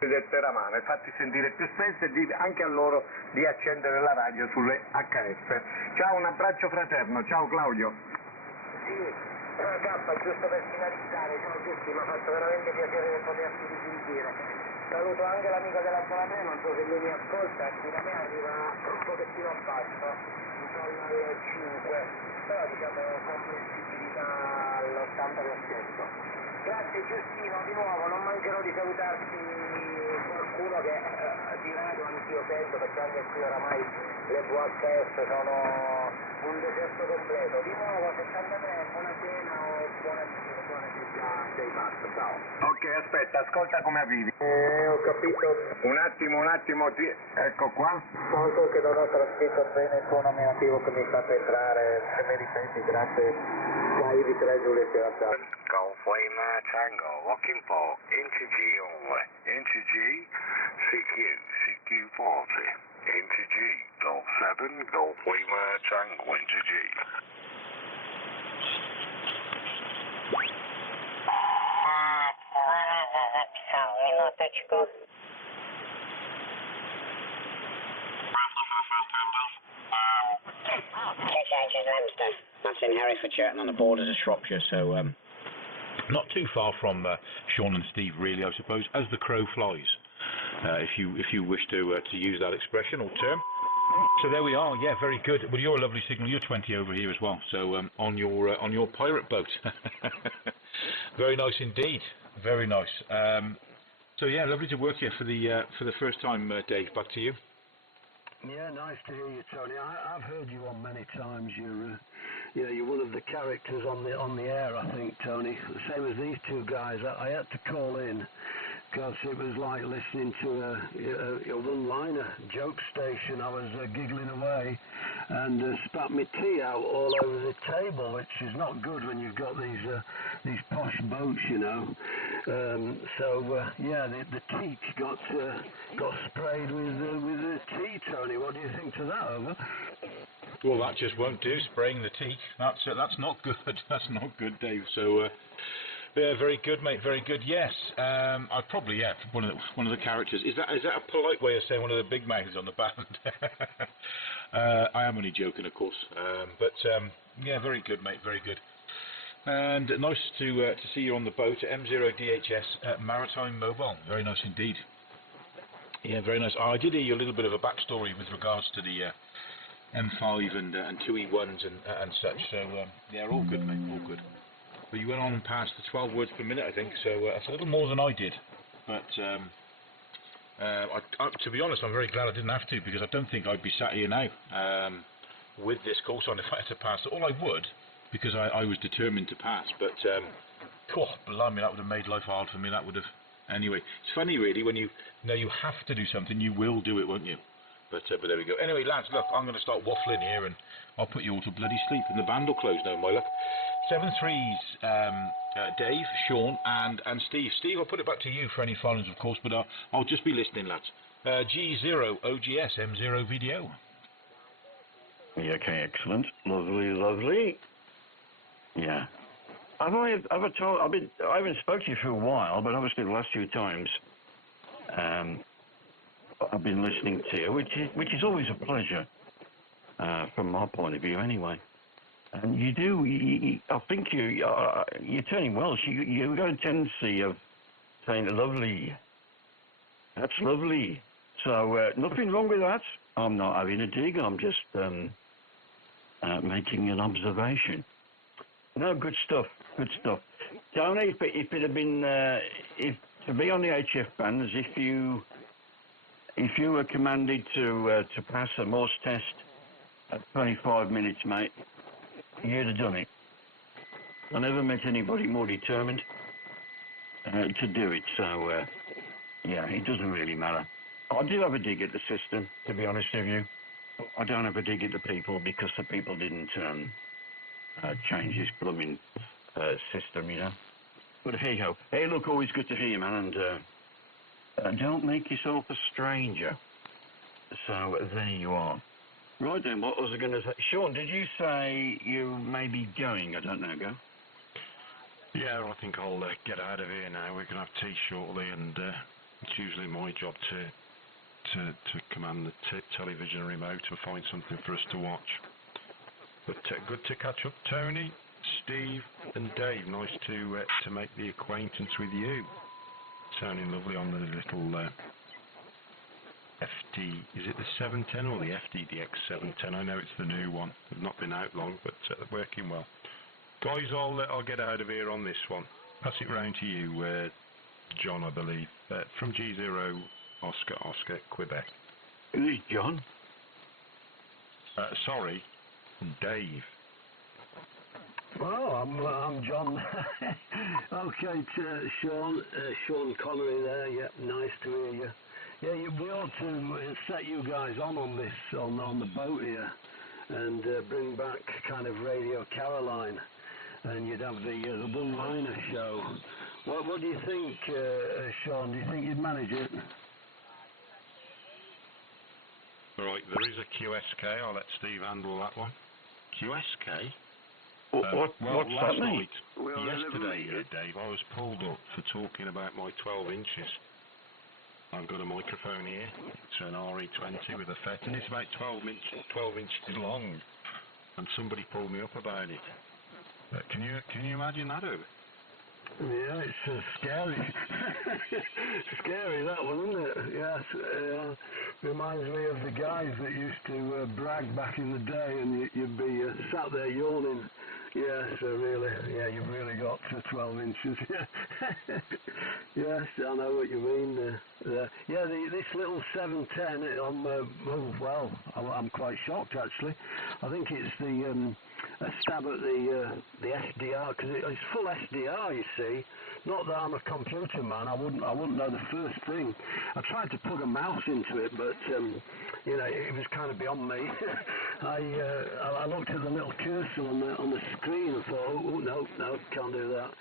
del Teramano e fatti sentire più spesso e di anche a loro di accendere la radio sulle HF. Ciao, un abbraccio fraterno, ciao Claudio. Sì, K, giusto per finalizzare, ciao Giusti, mi ha fatto veramente piacere poterti risentire. Saluto anche l'amico della zona 3, non so se lui mi ascolta, qui da me arriva un pochettino a basso, intorno al 5, però diciamo comprensibilità all'80%. Grazie Giustino, di nuovo, non mancherò di salutarti qualcuno che di radio anch'io sento, perché anche qui oramai le VHF sono un deserto completo. Di nuovo 73, buona cena o buona se già sei fatto, ciao. Ok, aspetta, ascolta come arrivi. Ho capito. Un attimo, ecco qua. So che non ho trascritto bene il tuo nominativo che mi fate entrare, se mi ripeti, grazie. Dai, di 3 Giulietta, ciao. Golf Lima Tango, looking for into G only. Into G, CQ 40. Into G, Golf 7, Golf Lima Tango, into G. That's in Herefordshire and on the borders of Shropshire, so not too far from Sean and Steve, really, I suppose, as the crow flies. if you wish to use that expression or term. So there we are. Yeah, very good. Well, you're a lovely signal. You're 20 over here as well. So on your pirate boat. Very nice indeed. Very nice. So yeah, lovely to work here for the first time, Dave. Back to you. Yeah, nice to hear you, Tony. I've heard you on many times. You're one of the characters on the air, I think, Tony. The same as these two guys. I had to call in because it was like listening to a one-liner joke station. I was giggling away and spat my tea out all over the table, which is not good when you've got these posh boats, you know. Yeah, the teak got sprayed with the tea, Tony. What do you think to that, over? Well, that just won't do. Spraying the teak. That's not good. That's not good, Dave. So. Yeah, very good, mate. Very good. Yes, I probably one of the characters. Is that a polite way of saying one of the big mouths on the band? I am only joking, of course. Yeah, very good, mate. Very good. And nice to see you on the boat at M0DHS Maritime Mobile. Very nice indeed. Yeah, very nice. I did hear you a little bit of a backstory with regards to the M5 and 2E1s and such. So yeah, all good, mate. All good. But you went on past the 12 words per minute, I think, so that's a little more than I did. But to be honest, I'm very glad I didn't have to, because I don't think I'd be sat here now with this course on if I had to pass. All I would, because I was determined to pass. But, blimey, that would have made life hard for me. That would have. Anyway, it's funny, really, when you know you have to do something, you will do it, won't you? But there we go. Anyway, lads, look, I'm going to start waffling here, and I'll put you all to bloody sleep, and the band will close now, my luck. 7-3s, Dave, Sean, and Steve. Steve, I'll put it back to you for any finals, of course, but I'll just be listening, lads. G0OGS M0 VDO. Yeah, okay, excellent. Lovely, lovely. Yeah. I haven't spoken to you for a while, but obviously the last few times I've been listening to you, which is always a pleasure from my point of view, anyway. And you do. I think you're turning Welsh. You've got a tendency of saying lovely. That's lovely. So nothing wrong with that. I'm not having a dig. I'm just making an observation. No, good stuff. Good stuff. Tony, if it had been to be on the HF bands, if you were commanded to pass a Morse test at 25 minutes, mate, you'd have done it. I never met anybody more determined to do it, so yeah, it doesn't really matter. I do have a dig at the system, to be honest with you. I don't have a dig at the people, because the people didn't change this plumbing system, you know. But here you go. Hey, look, always good to hear you, man, and don't make yourself a stranger. So there you are. Right then, what was I going to say? Sean, did you say you may be going? I don't know, go. Yeah, I think I'll get out of here now. We're going to have tea shortly, and it's usually my job to command the television remote and find something for us to watch. But good to catch up, Tony, Steve, and Dave. Nice to make the acquaintance with you. Sounding lovely on the little FD. Is it the 710 or the FDDX 710? I know it's the new one. It's not been out long, but working well. Guys, I'll get out of here on this one. Pass it round to you, John, I believe, from G0 Oscar Quebec. Who's John? Sorry, Dave. Oh, I'm John. Okay, Sean Connery there. Yeah, nice to hear you. Yeah, we ought to set you guys on this on the boat here, and bring back kind of Radio Caroline, and you'd have the one-liner show. What do you think, Sean? Do you think you'd manage it? Right, there is a QSK. I'll let Steve handle that one. QSK? What's that mean? Yesterday, Dave, I was pulled up for talking about my 12 inches. I've got a microphone here. It's an RE20 with a FET, and it's about 12 inches long. And somebody pulled me up about it. Can you imagine that, Over? Yeah, it's scary. Scary, that one, isn't it? Yeah. Reminds me of the guys that used to brag back in the day, and you'd be sat there yawning. Yeah, so really, yeah, you've really got 12 inches. Yes, I know what you mean. Yeah, this little 710 on, well, I'm quite shocked actually. I think it's a stab at the SDR, because it's full SDR, you see. Not that I'm a computer man, I wouldn't know the first thing. I tried to plug a mouse into it, but you know, it was kind of beyond me. I looked at the little cursor on the screen and thought, oh no, can't do that.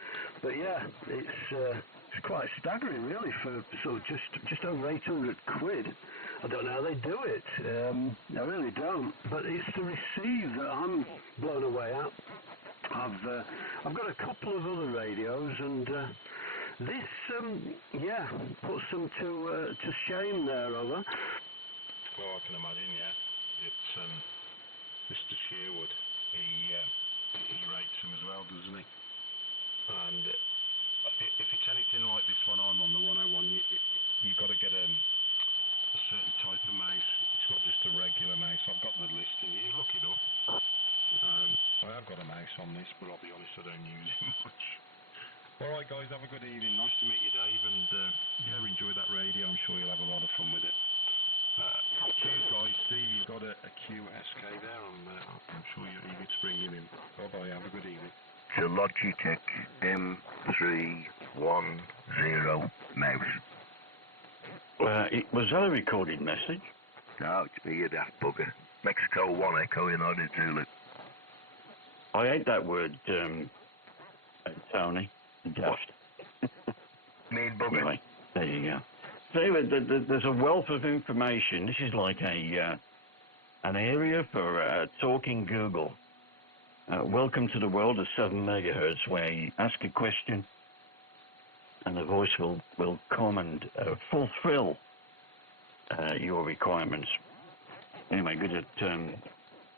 But yeah, it's quite staggering really for sort of just over 800 quid. I don't know how they do it. I really don't. But it's the receive that I'm blown away at. I've got a couple of other radios, and this yeah, puts them to shame there, over. Well, I can imagine, yeah. It's Mr. Sherwood. He rates them as well, doesn't he? And if it's anything like this one I'm on, the 101, you've got to get a certain type of mouse. It's not just a regular mouse. I've got the listing here, look it up. I have got a mouse on this, but I'll be honest, I don't use it much. Alright guys, have a good evening. Nice to meet you, Dave, and yeah, enjoy that radio. I'm sure you'll have a lot of fun with it. Cheers guys. Steve, you've got a QSK there. I'm sure you're eager to bring him in. Bye bye, have a good evening. It's a Logitech M310 mouse. Was that a recorded message? No, it's me, you daft bugger. Mexico 1 Echo United Zulu. I hate that word, Tony. Daft. Mean bugger. Anyway, there you go. So anyway, there's a wealth of information. This is like an area for talking Google. Welcome to the world of 7 megahertz, where you ask a question and the voice will come and fulfill your requirements. Anyway,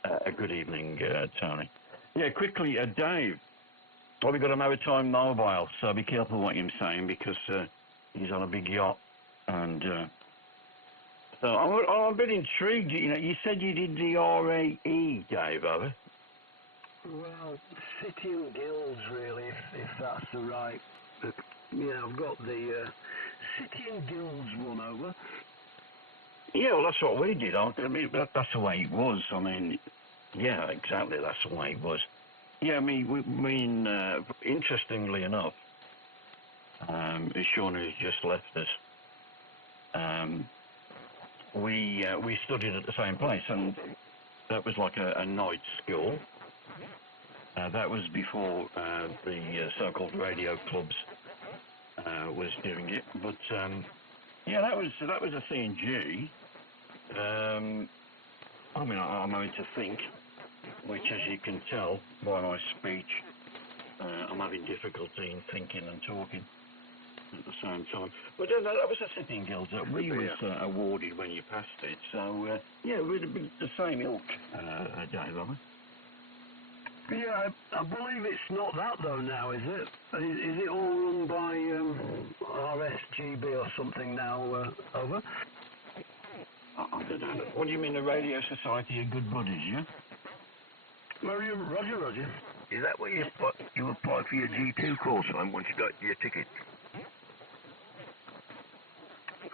a good evening, Tony. Yeah, quickly, Dave. Well, we've got a maritime mobile, so be careful what you're saying, because he's on a big yacht. And so I'm a bit intrigued. You know, you said you did the RAE, Dave, have you? Well, City and Guilds, really, if that's the right. Yeah, I've got the City and Guilds one, over. Yeah, well, that's what we did. I mean, that's the way it was. I mean, yeah, exactly, that's the way it was. Yeah, I mean, interestingly enough, Sean has just left us. We studied at the same place, and that was like a night school. That was before the so-called radio clubs was doing it. But yeah, that was a C&G. I mean, I'm going to think, which, as you can tell by my speech, I'm having difficulty in thinking and talking at the same time. But that was a City Guilds that we was awarded when you passed it. So yeah, we'd have been the same ilk, Dave, haven't we? Yeah, I believe it's not that though now, is it? Is it all run by RSGB or something now, over? I don't know. What do you mean, the Radio Society of Good Buddies, yeah? Roger. Is that where you applied for your G2 course on once you got your ticket?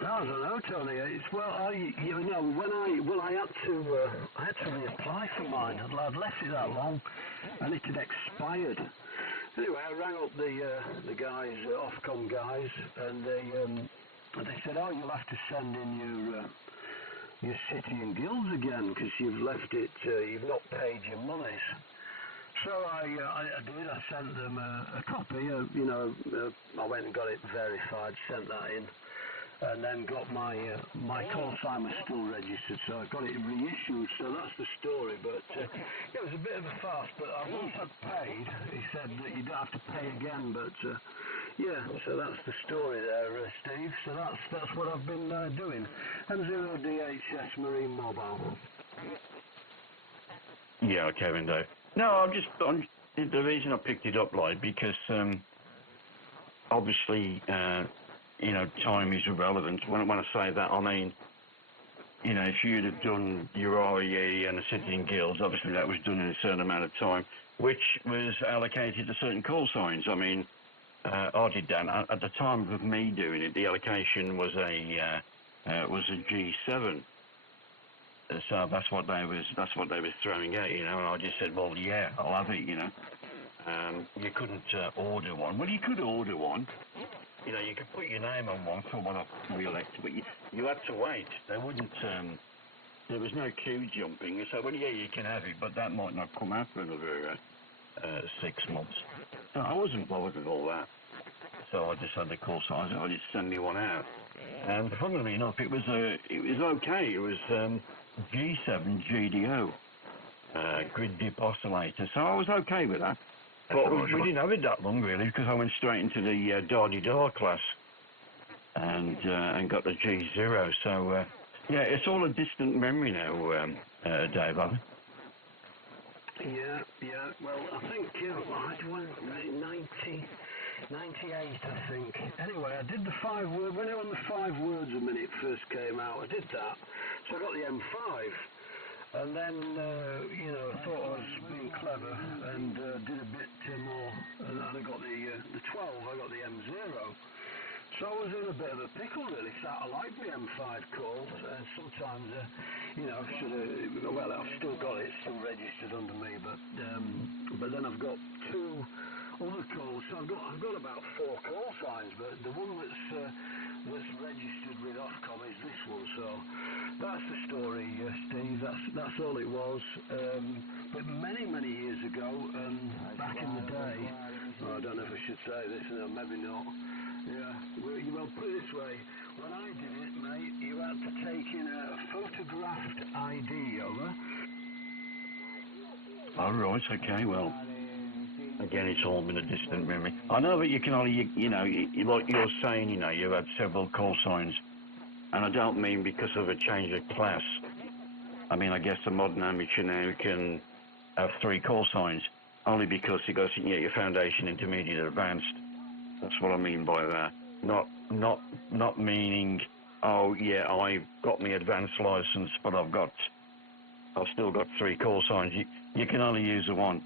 No, I don't know, Tony. It's when I had to reapply for mine. I'd left it that long, and it had expired. Anyway, I rang up the guys, Ofcom guys, and they said, "Oh, you'll have to send in your City and Guilds again because you've left it. You've not paid your monies." So I did. I sent them a copy. I went and got it verified, sent that in. And then got my call sign was still registered, so I got it reissued. So that's the story. But it was a bit of a farce. But once I'd paid, he said that you don't have to pay again. But yeah, so that's the story there, Steve. So that's what I've been doing. M0DHS Marine Mobile. Yeah, Kevin, Dave. No, the reason I picked it up, like, because obviously. Time is irrelevant. When I say that, I mean you know, if you'd have done your RE and a sitting guilds, obviously that was done in a certain amount of time, which was allocated to certain call signs. I mean, I did that. At the time of me doing it, the allocation was a G7. So that's what they was throwing out, you know. And I just said, well, yeah, I'll have it, you know. You couldn't order one. Well, you could order one. You know, you could put your name on one for one of re-elect, but you had to wait. They wouldn't. There was no queue jumping. You said, well, yeah, you can have it, but that might not come out for another 6 months. So I wasn't bothered with all that. So I just had the call signs. I just send me one out. And funnily enough, it was okay. It was G7 GDO, grid dip oscillator. So I was okay with that. But we didn't have it that long, really, because I went straight into the Dar class and got the G0. So, yeah, it's all a distant memory now, Dave, I think. Yeah. Well, I think, I had one, 98, I think. Anyway, I did the 5 word, when I on the 5 words a minute first came out, I did that. So I got the M5. And then, you know, I thought I was being clever and did a bit more, and I got the 12, I got the M0. So I was in a bit of a pickle, really, so I like the M5 calls, and sometimes, you know, well, I've still got it, it's still registered under me, but then I've got 2 other calls, so I've got about 4 call signs, but the one that's registered with Ofcom is this one, so that's the story, Steve. That's all it was. But many years ago, back in the day, I don't know if I should say this, no, maybe not. Yeah, well, put it this way, when I did it, mate, you had to take in a photographed ID, over. All right, okay, well, again, it's all been a distant memory. I know that you can only, you know, like you're saying, you know, you've had several call signs, and I don't mean because of a change of class. I mean, I guess the modern amateur now can have 3 call signs, only because it goes, you know, your foundation, intermediate, advanced. That's what I mean by that. Not meaning, oh yeah, I got my advanced license, but I've still got 3 call signs. You can only use the one.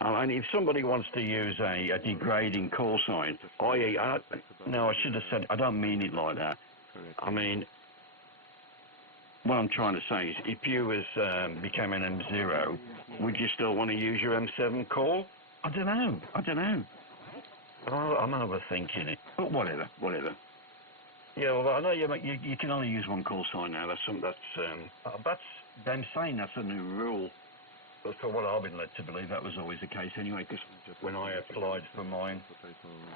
And if somebody wants to use a degrading call sign, no, I should have said, I don't mean it like that. I mean, what I'm trying to say is, if you became an M0, would you still want to use your M7 call? I don't know. Oh, I'm overthinking it, but whatever. Yeah, well, I know you can only use 1 call sign now. That's them saying that's a new rule. But for what I've been led to believe, that was always the case anyway, because when I applied for mine,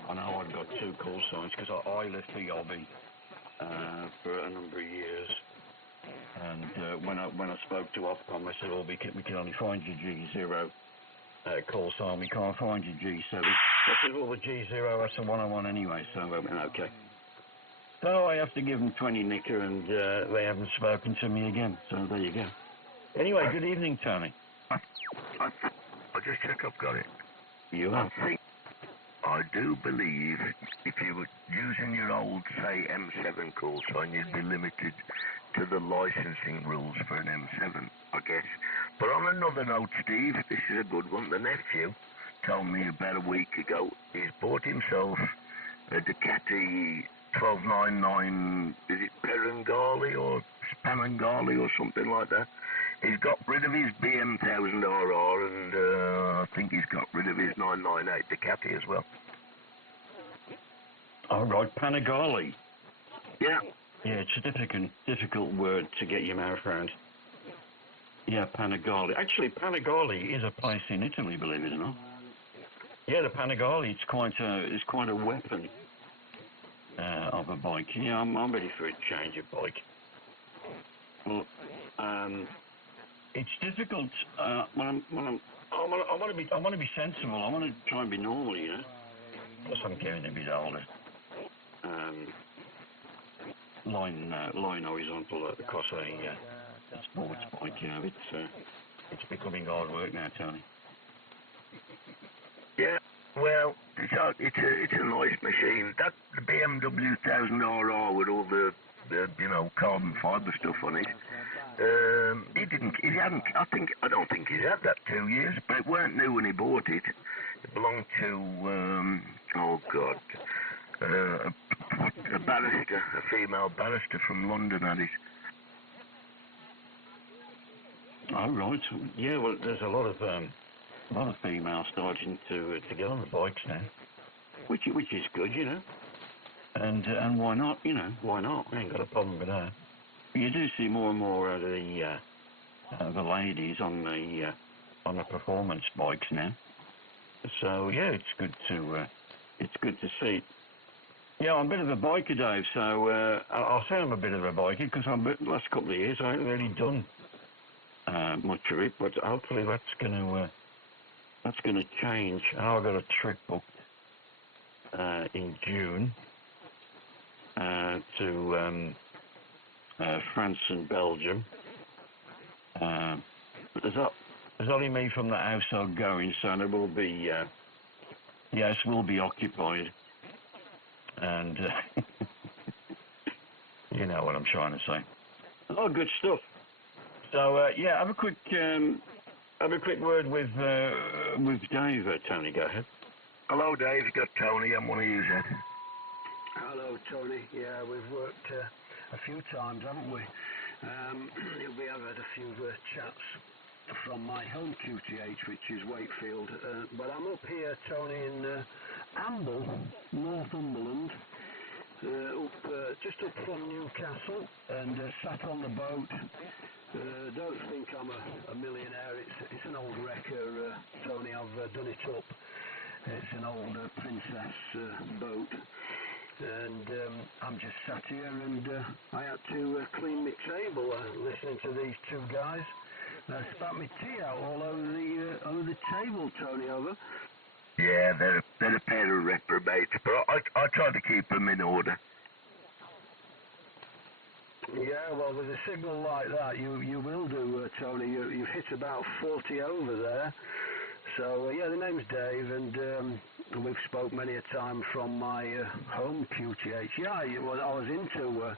I know I'd got 2 call signs, because I left the hobby for a number of years. And when I spoke to Ofcom, I said, well, we can only find your G0 call sign, we can't find your G7. I said, well, the G0, that's the one I want anyway, so okay. So I have to give them 20 nicker, and they haven't spoken to me again, so there you go. Anyway, good evening, Tony. I'll just check I've got it. You have? I do believe if you were using your old, say, M7 call sign, you'd be limited to the licensing rules for an M7, I guess. But on another note, Steve, this is a good one. The nephew told me about a week ago he's bought himself a Ducati 1299, is it Perengali or Spanengali or something like that. He's got rid of his BM 1000RR and I think he's got rid of his 998 Ducati as well. All right, Panigale. Yeah. Yeah, it's a difficult word to get your mouth around. Yeah, Panigale. Actually, Panigale is a place in Italy, believe it or not. Yeah, the Panigale, it's quite a weapon of a bike. Yeah, I'm ready for a change of bike. Well, it's difficult. I want to be sensible. I want to try and be normal, you know. Plus, I'm getting a bit older. Line horizontal across a sports bike, you know. It's becoming hard work now, Tony. Yeah, well, it's a nice machine. That the BMW 1000RR with all the you know, carbon fibre stuff on it. I don't think he's had that 2 years, but it weren't new when he bought it. It belonged to, a barrister, a female barrister from London had it. Oh, right. Yeah, well, there's a lot of females starting to get on the bikes now, which is good, you know. And why not? You know, why not? I ain't got a problem with that. But you do see more and more of the ladies on the performance bikes now. So yeah, it's good to see. Yeah, I'm a bit of a biker, Dave. So I'll say I'm a bit of a biker because the last couple of years I haven't really done much of it, but hopefully that's gonna change. I've got a trip booked in June to France and Belgium. But there's only me from the household going, so there will be the house will be occupied, and you know what I'm trying to say. A lot of good stuff. So yeah, have a quick word with Dave. Tony, go ahead. Hello, Dave. You got Tony. I'm one of you, sir. Hello, Tony. Yeah, we've worked a few times, haven't we? We have had a few chats from my home QTH, which is Wakefield. But I'm up here, Tony, in Amble, Northumberland, just up from Newcastle, and sat on the boat. Don't think I'm a millionaire. It's an old wrecker, Tony. I've done it up. It's an old Princess boat. And I'm just sat here, and I had to clean my table listening to these two guys spat my tea out all over the table, Tony, over. Yeah, they're a pair of reprobates, but I try to keep them in order. Yeah, well, with a signal like that, you will do, Tony. You've hit about 40 over there. So, yeah, the name's Dave, and we've spoke many a time from my home QTH. Yeah, I was into,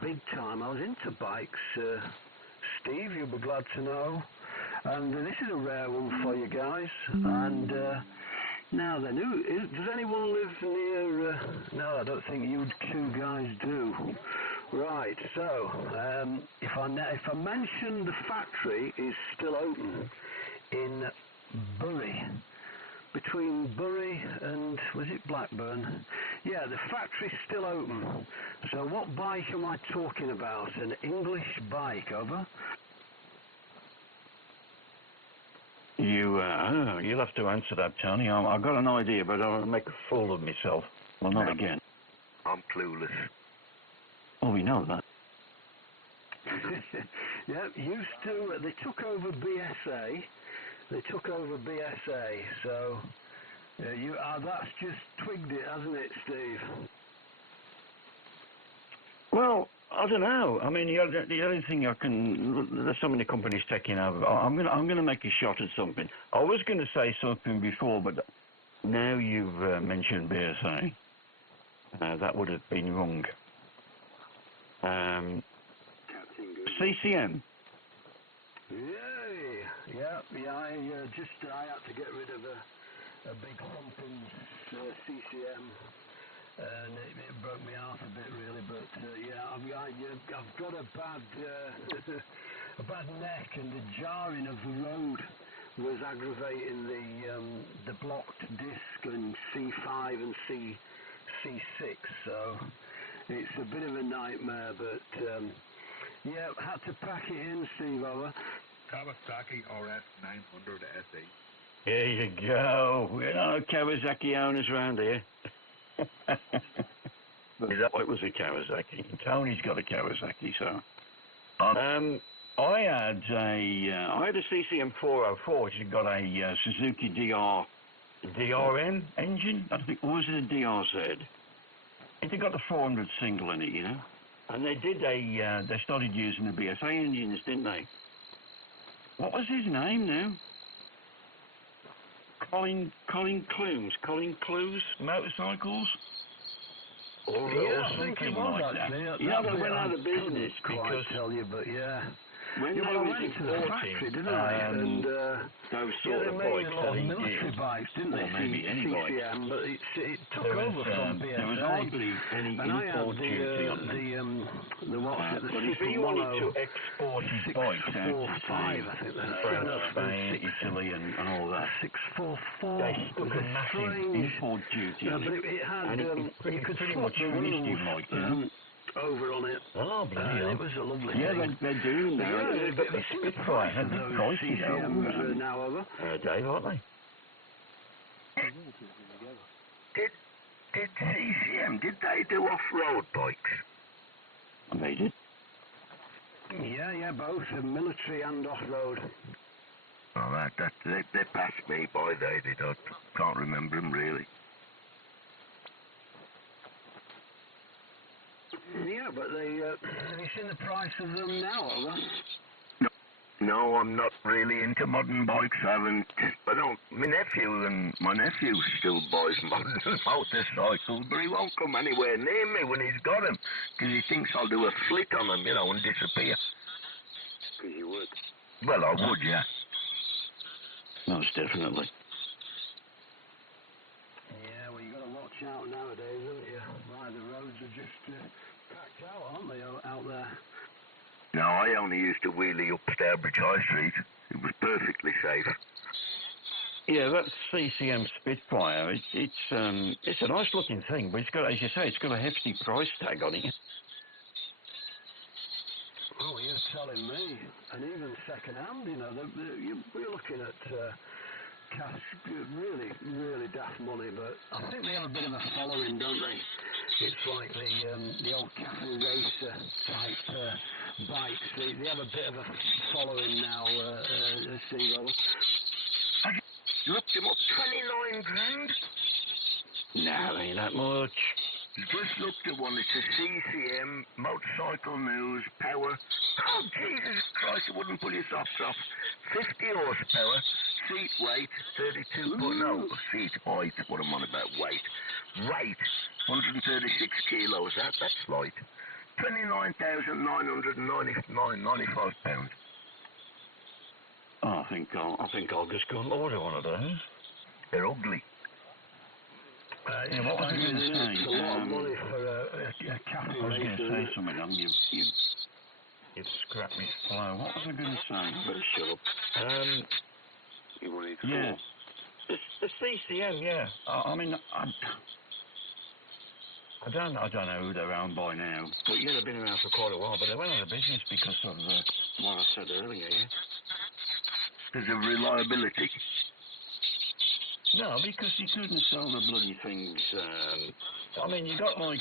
big time, I was into bikes. Steve, you'll be glad to know. And this is a rare one for you guys. And now then, does anyone live near... no, I don't think you two guys do. Right, so, if I mention the factory is still open in Bury, between Bury and, was it Blackburn? Yeah, the factory's still open. So what bike am I talking about? An English bike, over? You'll have to answer that, Tony. I've got an idea, but I'll make a fool of myself. Well, not again. I'm clueless. Oh, we know that. Yeah, used to, they took over BSA. So that's just twigged it, hasn't it, Steve? Well, I don't know. I mean, the only thing there's so many companies taking over. I'm gonna make a shot at something. I was gonna say something before, but now you've mentioned BSA, that would have been wrong. CCM. Yeah. I had to get rid of a big humping CCM, and it broke me heart a bit, really. But yeah, I've got a bad neck, and the jarring of the road was aggravating the blocked disc and C5 and C6. So it's a bit of a nightmare, but yeah, had to pack it in, Steve, over. Kawasaki RS 900 SE. There you go. We're not Kawasaki owners around here. It was a Kawasaki. Tony's got a Kawasaki, so. I had a CCM 404, which had got a Suzuki DRM engine, I think, or was it a DRZ? It got the 400 single in it, you know. And they started using the BSA engines, didn't they? What was his name now? Colin Clues Motorcycles? I think it was actually. Yeah, they went out of business because tell you, but yeah. When I they was went to the factory, didn't I? And those yeah, sort they of made bikes a lot of that he military did, bikes, didn't or they? maybe any bike. CCM, but it took There was, over from BSA. there was hardly any and I had import duty on them. the what's it? The But if he wanted to export his bikes out to 645, I think that's France, Spain, Italy, and all that, 644. they stuck a massive import duty on but it. it had And it pretty much finished him, like, you know. Over on it. Oh, bloody hell. It was a lovely yeah, thing. they're doing now. Yeah, But the Spitfire had big prices CCMs now over. Dave, aren't they? Did CCM, did they do off-road bikes? They did. Yeah, both military and off-road. Oh, they passed me by, they did. I can't remember them really. Yeah, but they, have you seen the price of them now, over? No, I'm not really into modern bikes. I haven't. My nephew still buys modern motorcycles, but he won't come anywhere near me when he's got them, because he thinks I'll do a flick on them, and disappear. Because you would. Well, I would, yeah. Most definitely. Yeah, well, you got to watch out nowadays, haven't you? Why, the roads are just packed out, aren't they, out there? No, I only used to wheelie up Stourbridge High Street. It was perfectly safe. Yeah, that CCM Spitfire, it's a nice looking thing, but it's got, as you say, it's got a hefty price tag on it. Oh, you're telling me. And even second hand, we're looking at cash, really, really daft money, but I think they have a bit of a following, don't they? It's like the old cafe racer type bikes. They have a bit of a following now, Steve. I looked him up, 29 grand. No, ain't that much. Just looked at one. It's a CCM, motorcycle news, power. Oh, Jesus Christ, it wouldn't pull your socks off. 50 horsepower, seat weight, 32, seat height, what am I on about, weight. Weight, 136 kilos, that's light. 29,995 pounds. Oh, I think I'll just go and order one of those. They're ugly. Yeah, what was I going to say? It's a lot of money for a cafe racer. I was going to say something, you've scrapped me flow. What was I going to say? Better shut up. You wanted yeah. The CCM, yeah. I mean, I don't know who they're owned by now, but yeah, they've been around for quite a while, but they went out of business because of what I said earlier, yeah? Because of reliability. No, because you couldn't sell the bloody things. I mean, you got like,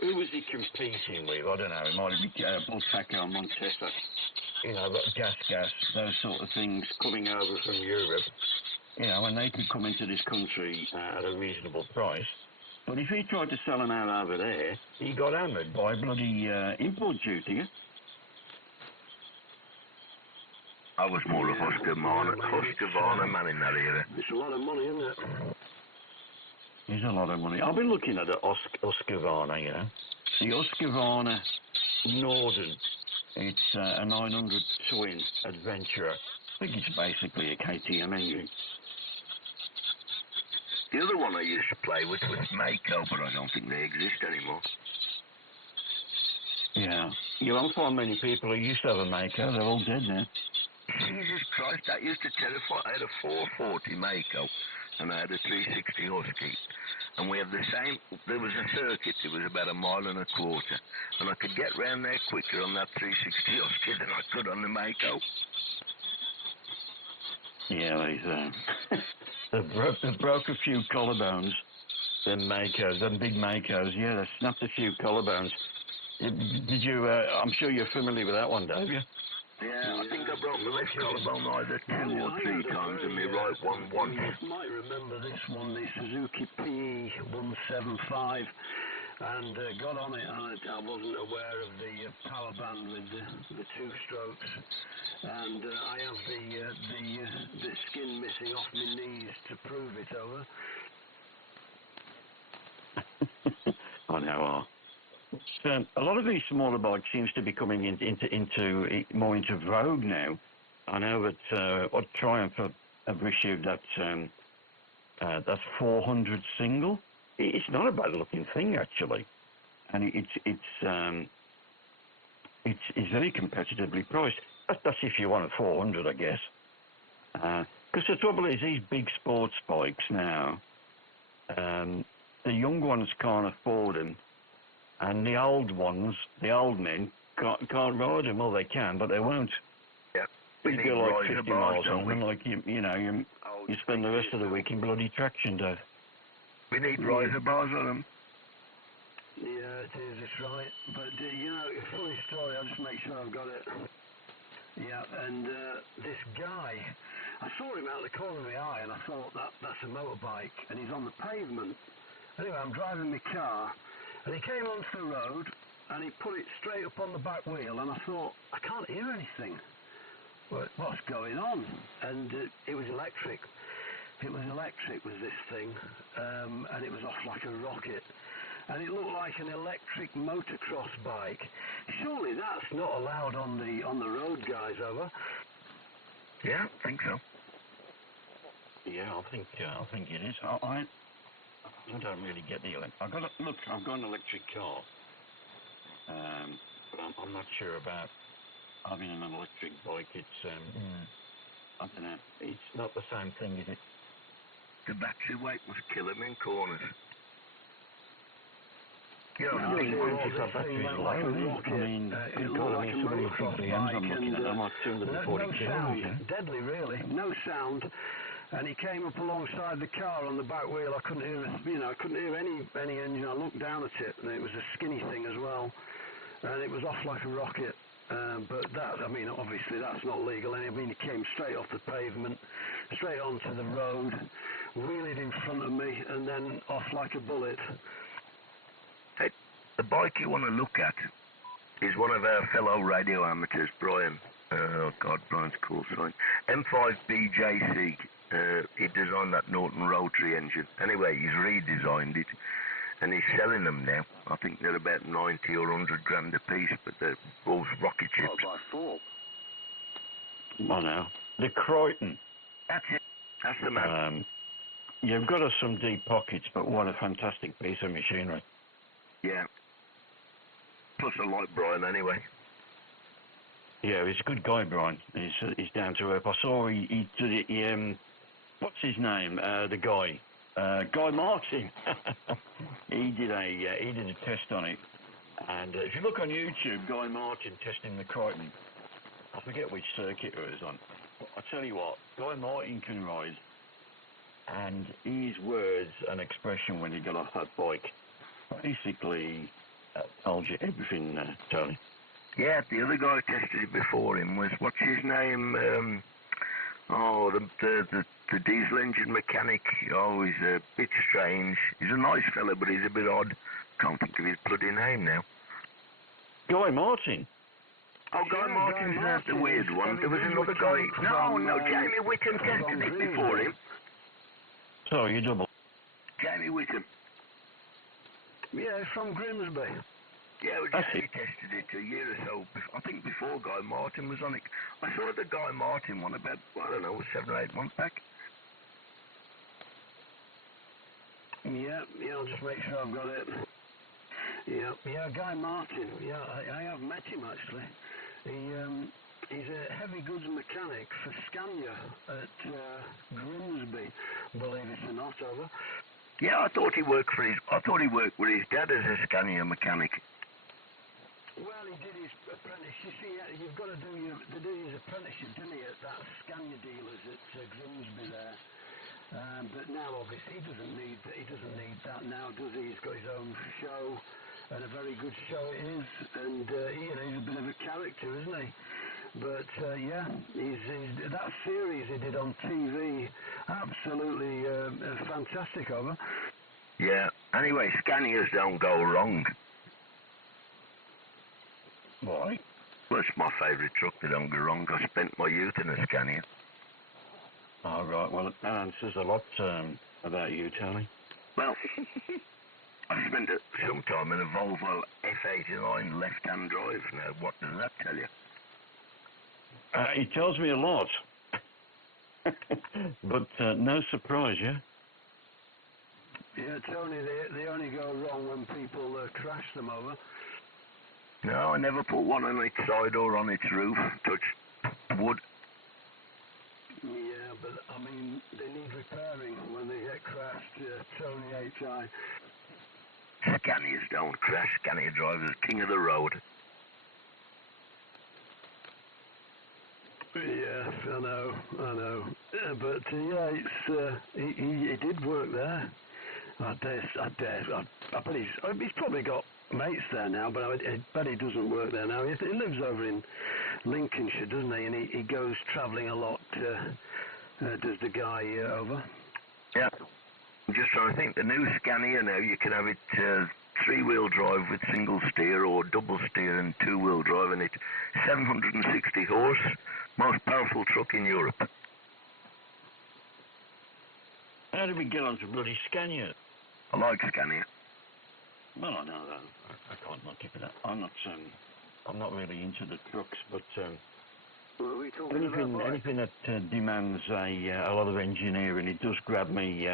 who was he competing with? I don't know, it might be Bultaco, Montesa, gas, those sort of things coming over from Europe, and they could come into this country at a reasonable price. But if he tried to sell them out over there, he got hammered by bloody import duty, yeah? I was more a Husqvarna man in that era. It's a lot of money, isn't it? It's a lot of money. I've been looking at the Husqvarna, The Husqvarna Norden. It's a 900 twin adventurer. I think it's basically a KTM engine. The other one I used to play with was Mako, but I don't think they exist anymore. Yeah. You won't find many people who used to have a Mako. They're all dead now. Jesus Christ, that used to terrify. I had a 440 Mako, and I had a 360 Husky. And we had the same, there was a circuit, it was about 1.25 miles, and I could get round there quicker on that 360 Husky than I could on the Mako. Yeah, they broke a few collarbones. Them Makos, them big Makos, yeah, they snapped a few collarbones. Did you, I'm sure you're familiar with that one, Dave, yeah? Yeah, I think I broke my left collarbone either 2 or 3 times and my right one once. You might remember this one, the Suzuki P175, and got on it. I wasn't aware of the power band with the 2 strokes, and I have the skin missing off my knees to prove it over. I know are. A lot of these smaller bikes seems to be coming into more into vogue now. I know that what Triumph have issued that 400 single. It's not a bad looking thing actually, and it's very competitively priced. That's if you want a 400, I guess. Because the trouble is, these big sports bikes now, the young ones can't afford them, and the old ones, the old men, can't ride them. Well, they can, but they won't. Yeah. You go like 50 miles on them, and like you spend the rest of the week in bloody traction, Dave. We need riser bars on them. Yeah, it is, it's right. But, a funny story, I'll just make sure I've got it. Yeah, and this guy, I saw him out of the corner of my eye, and I thought, that's a motorbike, and he's on the pavement. Anyway, I'm driving my car, and he came onto the road, and he put it straight up on the back wheel, and I thought, I can't hear anything. What's going on? And it was electric. It was electric, was this thing, and it was off like a rocket. And it looked like an electric motocross bike. Surely that's not allowed on the road, guys, over? Yeah, I think so. Yeah, I think it is. I don't really get the electric. I've got an electric car, but I'm not sure about having an electric bike. It's I don't know. It's not the same thing, is it? The battery weight must kill him in corners. Yeah, batteries low. I mean, it looked like a motocross bike, and no sound, deadly really, no sound. And he came up alongside the car on the back wheel. I couldn't hear, I couldn't hear any engine. I looked down at it, and it was a skinny thing as well, and it was off like a rocket. But obviously that's not legal. I mean, he came straight off the pavement, straight onto the road, wheeled in front of me, and then off like a bullet. Hey, the bike you want to look at is one of our fellow radio amateurs, Brian. Oh God, Brian's cool sign. M5BJC. He designed that Norton rotary engine. Anyway, he's redesigned it, and he's selling them now. I think they're about 90 or 100 grand a piece, but they're both rocket ships. Oh, by four. I know. The Crichton. That's it. That's the man. You've got us some deep pockets, but what a fantastic piece of machinery. Yeah. Plus I like Brian anyway. Yeah, he's a good guy, Brian. He's down to earth. I saw he did it. What's his name? The guy. Guy Martin. he did a test on it, and if you look on YouTube, Guy Martin testing the Crichton. I forget which circuit it was on. But I tell you what, Guy Martin can ride, and his words and expression when he got off that bike basically told you everything, Tony. Yeah, the other guy tested it before him was, what's his name? The diesel engine mechanic. Oh, he's a bit strange. He's a nice fella, but he's a bit odd. Can't think of his bloody name now. Guy Martin. Oh, Guy Martin's not the weird one. There was another guy. No, Jamie Whittam tested it before him. So you double. Jamie Whittam. Yeah, from Grimsby. Yeah, well, Jamie tested it a year or so. I think before Guy Martin was on it. I saw the Guy Martin one about, 7 or 8 months back. Yeah, I'll just make sure I've got it. Yeah, Guy Martin. Yeah, I have met him actually. He's a heavy goods mechanic for Scania at Grimsby, believe it or not, over. Yeah, I thought he worked with his dad as a Scania mechanic. Well, he did his apprentice. You see, you've got to do his apprenticeship, didn't he, at that Scania dealers at Grimsby there. But now, obviously, he doesn't need that now, does he? He's got his own show, and a very good show it is. And he's a bit of a character, isn't he? But that series he did on TV, absolutely fantastic of her. Yeah. Anyway, Scanias don't go wrong. Why? Well, it's my favourite truck that don't go wrong. I spent my youth in a Scania. Oh, right. Well, that answers a lot about you, Tony. Well, I spent some time in a Volvo F89 left-hand drive. Now, what does that tell you? It tells me a lot. But no surprise, yeah? Yeah, Tony, they only go wrong when people crash them over. No, I never put one on its side or on its roof. Touch wood. Yeah, but I mean, they need repairing when they get crashed, Tony H.I. Scanias don't crash. Scania drivers, king of the road. Yeah, I know. But yeah, it's he did work there. I bet he's probably got mates there now, but I bet he doesn't work there now. He lives over in Lincolnshire, doesn't he? And he goes travelling a lot. Does the guy over? Yeah. I'm just trying to think. The new Scania now, you can have it three-wheel drive with single steer or double steer and two-wheel drive, and it's 760 horse, most powerful truck in Europe. How did we get onto bloody Scania? I like Scania. Well, I know that. I can't not keep it up. I'm not really into the trucks, but anything that demands a lot of engineering, it does grab me.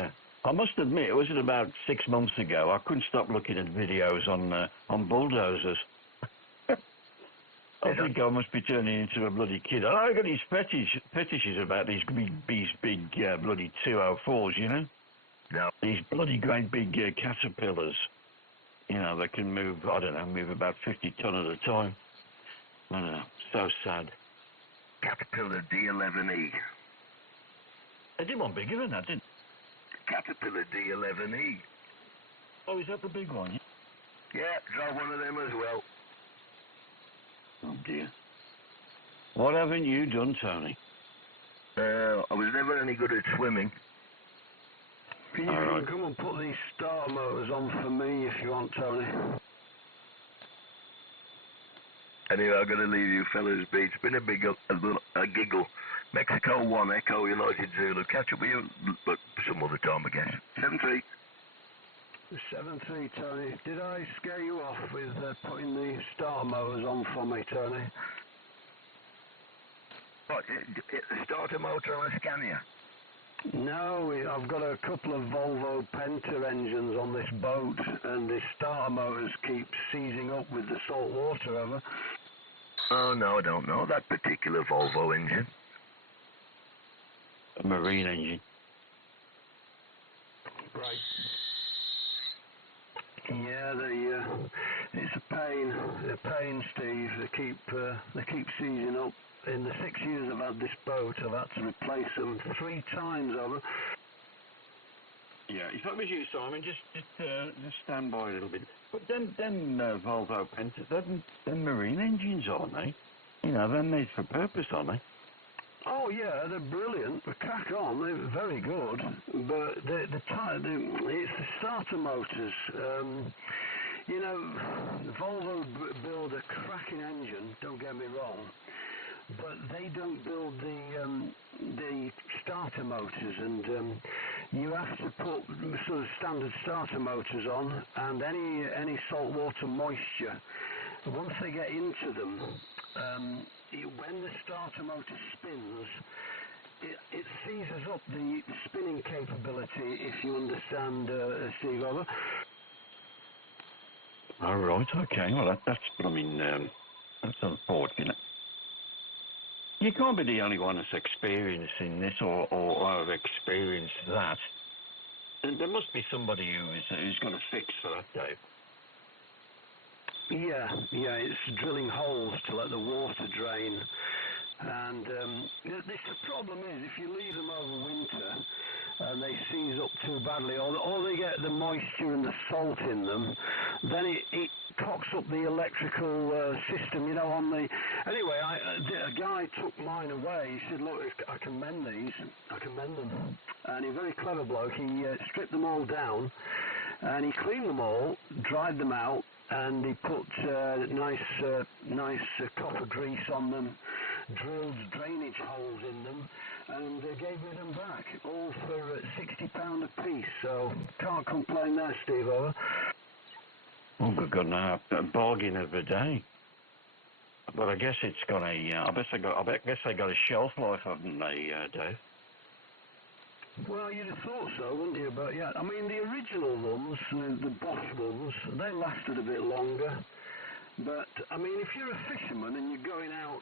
I must admit, was it about 6 months ago? I couldn't stop looking at videos on bulldozers. I think I must be turning into a bloody kid. I got these fetishes about these big bloody 204s, you know? No. These bloody great big caterpillars. You know, they can move, I don't know, move about 50 ton at a time. I don't know, so sad. Caterpillar D11E. They did one bigger than that, didn't they? Caterpillar D11E. Oh, is that the big one? Yeah, drove one of them as well. Oh, dear. What haven't you done, Tony? I was never any good at swimming. Can you come and put these starter motors on for me if you want, Tony? Anyway, I've got to leave you fellas be. It's been a giggle. Mexico 1, Echo United Zulu. Catch up with you, but some other time, I guess. 7-3. 7-3, Tony. Did I scare you off with putting the starter motors on for me, Tony? What, the starter motor on a Scania? No, I've got a couple of Volvo Penta engines on this boat, and the starter motors keep seizing up with the salt water over. Oh, no, I don't know that particular Volvo engine. A marine engine. Right. Yeah, it's a pain, Steve. They keep seizing up. In the 6 years I've had this boat, I've had to replace them 3 times over. Yeah, if I was you, Simon, just stand by a little bit. But them Volvo Pentas, them marine engines, aren't they? You know, they're made for purpose, aren't they? Oh yeah, they're brilliant. They crack on. They're very good. But it's the starter motors. You know, Volvo build a cracking engine. Don't get me wrong. But they don't build the starter motors, and you have to put sort of standard starter motors on, and any saltwater moisture. Once they get into them, when the starter motor spins, it seizes up the spinning capability. If you understand, Steve, over. All right, okay. Well, that's unfortunate. You can't be the only one that's experiencing this or have experienced that. And there must be somebody who's got a fix for that, Dave. Yeah, it's drilling holes to let the water drain. And the problem is, if you leave them over winter and they seize up too badly, or they get the moisture and the salt in them, then it cocks up the electrical system, you know, on the... Anyway, a guy took mine away. He said, look, I can mend these. I can mend them. And he's a very clever bloke. He stripped them all down, and he cleaned them all, dried them out, and he put nice copper grease on them, drilled drainage holes in them, and gave me them back, all for £60 a piece. So can't complain there, Steve, over. Oh, good God, no, a bargain of a day. But I guess it's got a, I guess they got a shelf life, haven't they, Dave? Well, you'd have thought so, wouldn't you? But yeah, I mean, the original ones, the Bosch ones, they lasted a bit longer. But, I mean, if you're a fisherman and you're going out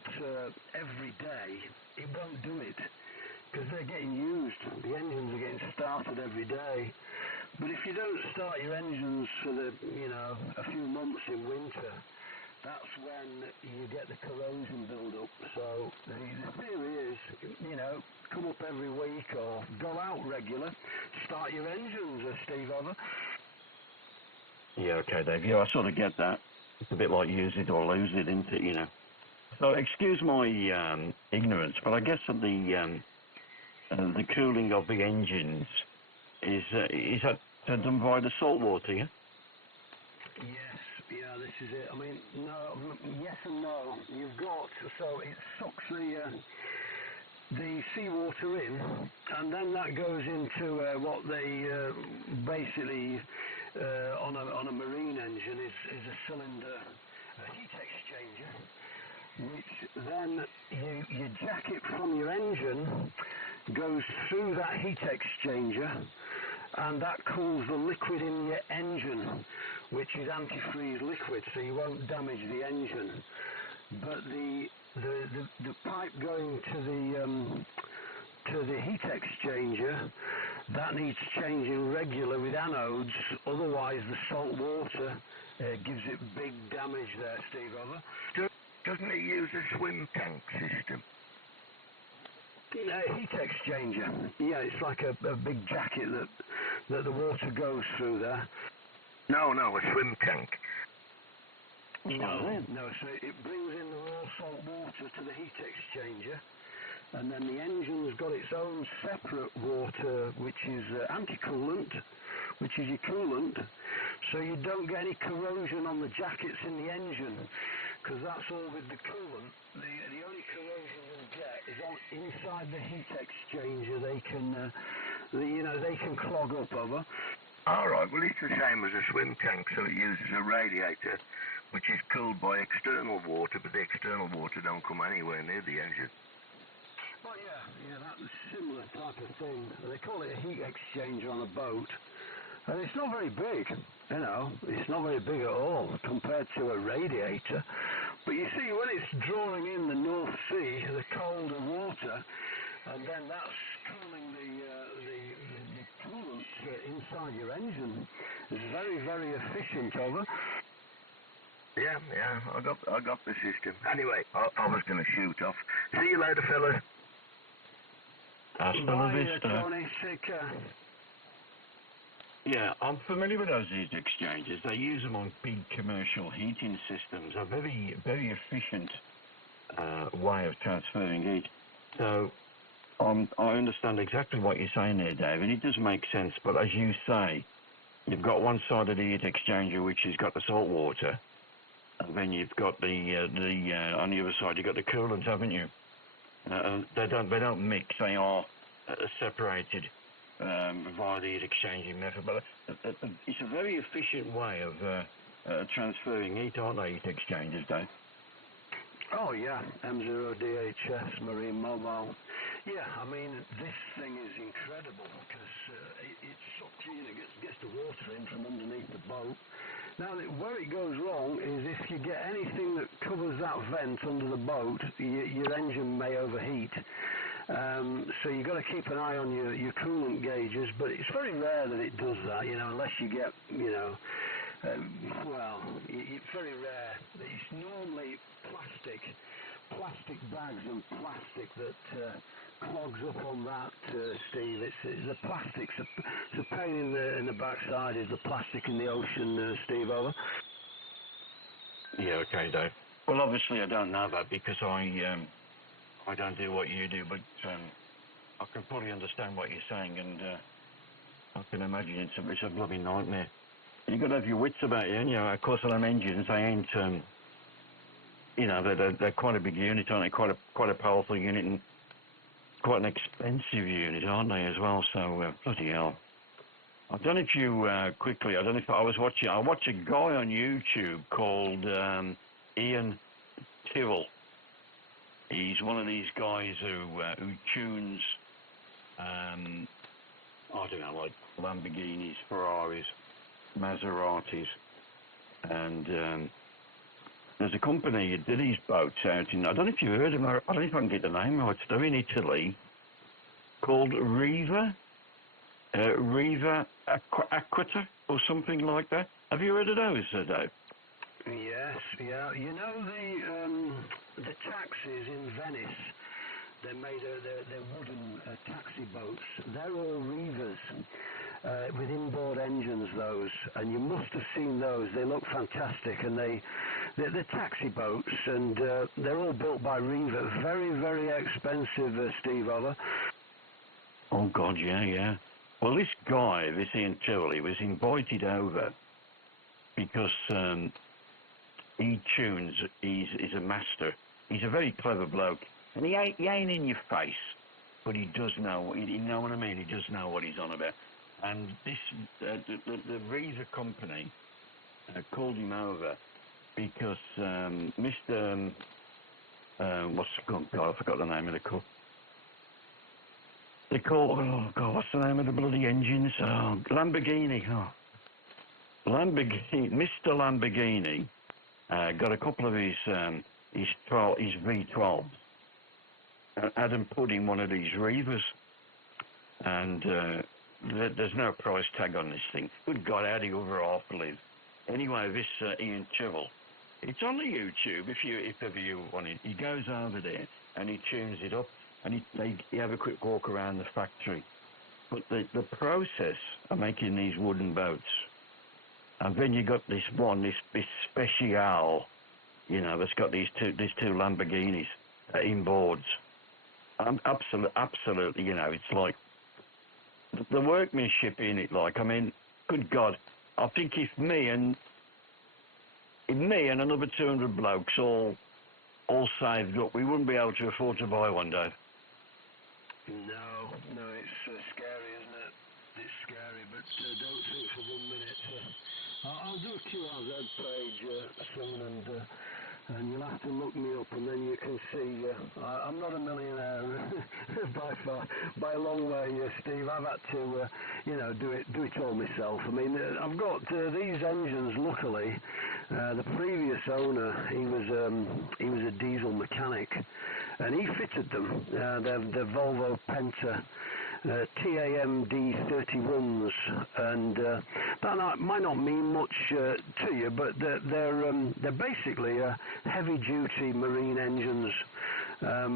every day, it won't do it. Because they're getting used. The engines are getting started every day. But if you don't start your engines for a few months in winter, that's when you get the corrosion build-up. So the theory is, come up every week or go out regular, start your engines, Steve, over. Yeah, okay, Dave. Yeah, I sort of get that. It's a bit like use it or lose it, isn't it, So excuse my ignorance, but I guess that the cooling of the engines is that done by the salt water, yeah? Yes, yeah, this is it. I mean, no, yes and no. You've got, so it sucks the seawater in, and then that goes into what they basically on a marine engine is a cylinder heat exchanger, which then you jack it from your engine, goes through that heat exchanger, and that cools the liquid in your engine, which is antifreeze liquid, so you won't damage the engine. But the pipe going to the heat exchanger, that needs changing regular with anodes, otherwise the salt water gives it big damage there, Steve, over. Doesn't it use a swim tank system? Heat exchanger. Yeah, it's like a big jacket that the water goes through there. No, a swim tank. No, so it brings in the raw salt water to the heat exchanger, and then the engine's got its own separate water, which is anti-coolant, which is your coolant, so you don't get any corrosion on the jackets in the engine, because that's all with the coolant. The only corrosion you'll get is inside the heat exchanger. They can clog up over. All right, well, it's the same as a swim tank, so it uses a radiator, which is cooled by external water, but the external water don't come anywhere near the engine. Well, yeah, that's a similar type of thing. They call it a heat exchanger on a boat, and it's not very big, it's not very big at all compared to a radiator. But you see, when it's drawing in the North Sea, the colder water, and then that's cooling the coolant inside your engine, is very, very efficient, over. Yeah, I got the system. Anyway, I was going to shoot off. See you later, fellas. Hasta la vista. Tony, take care. Yeah, I'm familiar with those heat exchangers. They use them on big commercial heating systems. A very, very efficient way of transferring heat. So I understand exactly what you're saying there, David. It does make sense, but as you say, you've got one side of the heat exchanger which has got the salt water, and then you've got the on the other side you've got the coolant, haven't you? They don't mix. They are separated via the heat exchanging method. But it's a very efficient way of transferring heat, aren't they, heat exchangers, Dave? Oh yeah, M0DHS Marine Mobile. Yeah, I mean this thing is incredible because it sucks in, it gets the water in from underneath the boat. Now where it goes wrong is if you get anything that covers that vent under the boat, your engine may overheat. So you've got to keep an eye on your coolant gauges, but it's very rare that it does that, unless you get, it's very rare. It's normally plastic bags and plastic that clogs up on that, Steve. It's the plastics. It's a pain in the backside is the plastic in the ocean, Steve, over. Yeah, okay, Dave. Well, obviously I don't know that because I don't do what you do, but I can fully understand what you're saying, and I can imagine it's a bloody nightmare. You've got to have your wits about you, and of course on them engines, they ain't, they're quite a big unit, aren't they? Quite a powerful unit, and quite an expensive unit, aren't they, as well? So, bloody hell. I don't know if you quickly. I don't know if I watch a guy on YouTube called Ian Tyrrell. He's one of these guys who tunes, I don't know, like Lamborghinis, Ferraris, Maseratis, and there's a company that did these boats out in, I don't know if you've heard of them, I don't know if I can get the name right, they're in Italy, called Riva Aquita or something like that. Have you heard of those, Dave? Yes, yeah. You know the taxis in Venice. They're made they're wooden taxi boats. They're all Rivas with inboard engines. Those, and you must have seen those. They look fantastic, and they're taxi boats, and they're all built by Riva. Very, very expensive, Steve. Over. Oh God, yeah. Well, this guy, this Ian Tyrrell, he was invited over because he tunes. He's a master. He's a very clever bloke, and he ain't in your face, but he does know. You know what I mean? He does know what he's on about. And this the Riva company called him over because Mr. What's God? I forgot the name of the car. They call, oh God, what's the name of the bloody engines? Oh, Lamborghini. Oh. Mr. Lamborghini got a couple of his V12s, had them put in one of these Rivas, and there's no price tag on this thing. Good God, how do you over half live? Anyway, this Ian Tyrrell, it's on the YouTube if ever you want it. He goes over there and he tunes it up. And they have a quick walk around the factory. But the process of making these wooden boats, and then you got this special, you know, that's got these two Lamborghinis inboards. Absolutely, you know, it's like the workmanship in it. Like, I mean, good God, I think if me and another 200 blokes all saved up, we wouldn't be able to afford to buy one, Dave. No, it's scary, isn't it? It's scary, but don't think for 1 minute. I'll do a QRZ page soon, and you'll have to look me up, and then you can see I'm not a millionaire by a long way, Steve. I've had to, do it all myself. I mean, I've got these engines. Luckily, the previous owner, he was a diesel mechanic. And he fitted them, the Volvo Penta TAMD 31s, and that might not mean much to you, but they're basically heavy-duty marine engines. A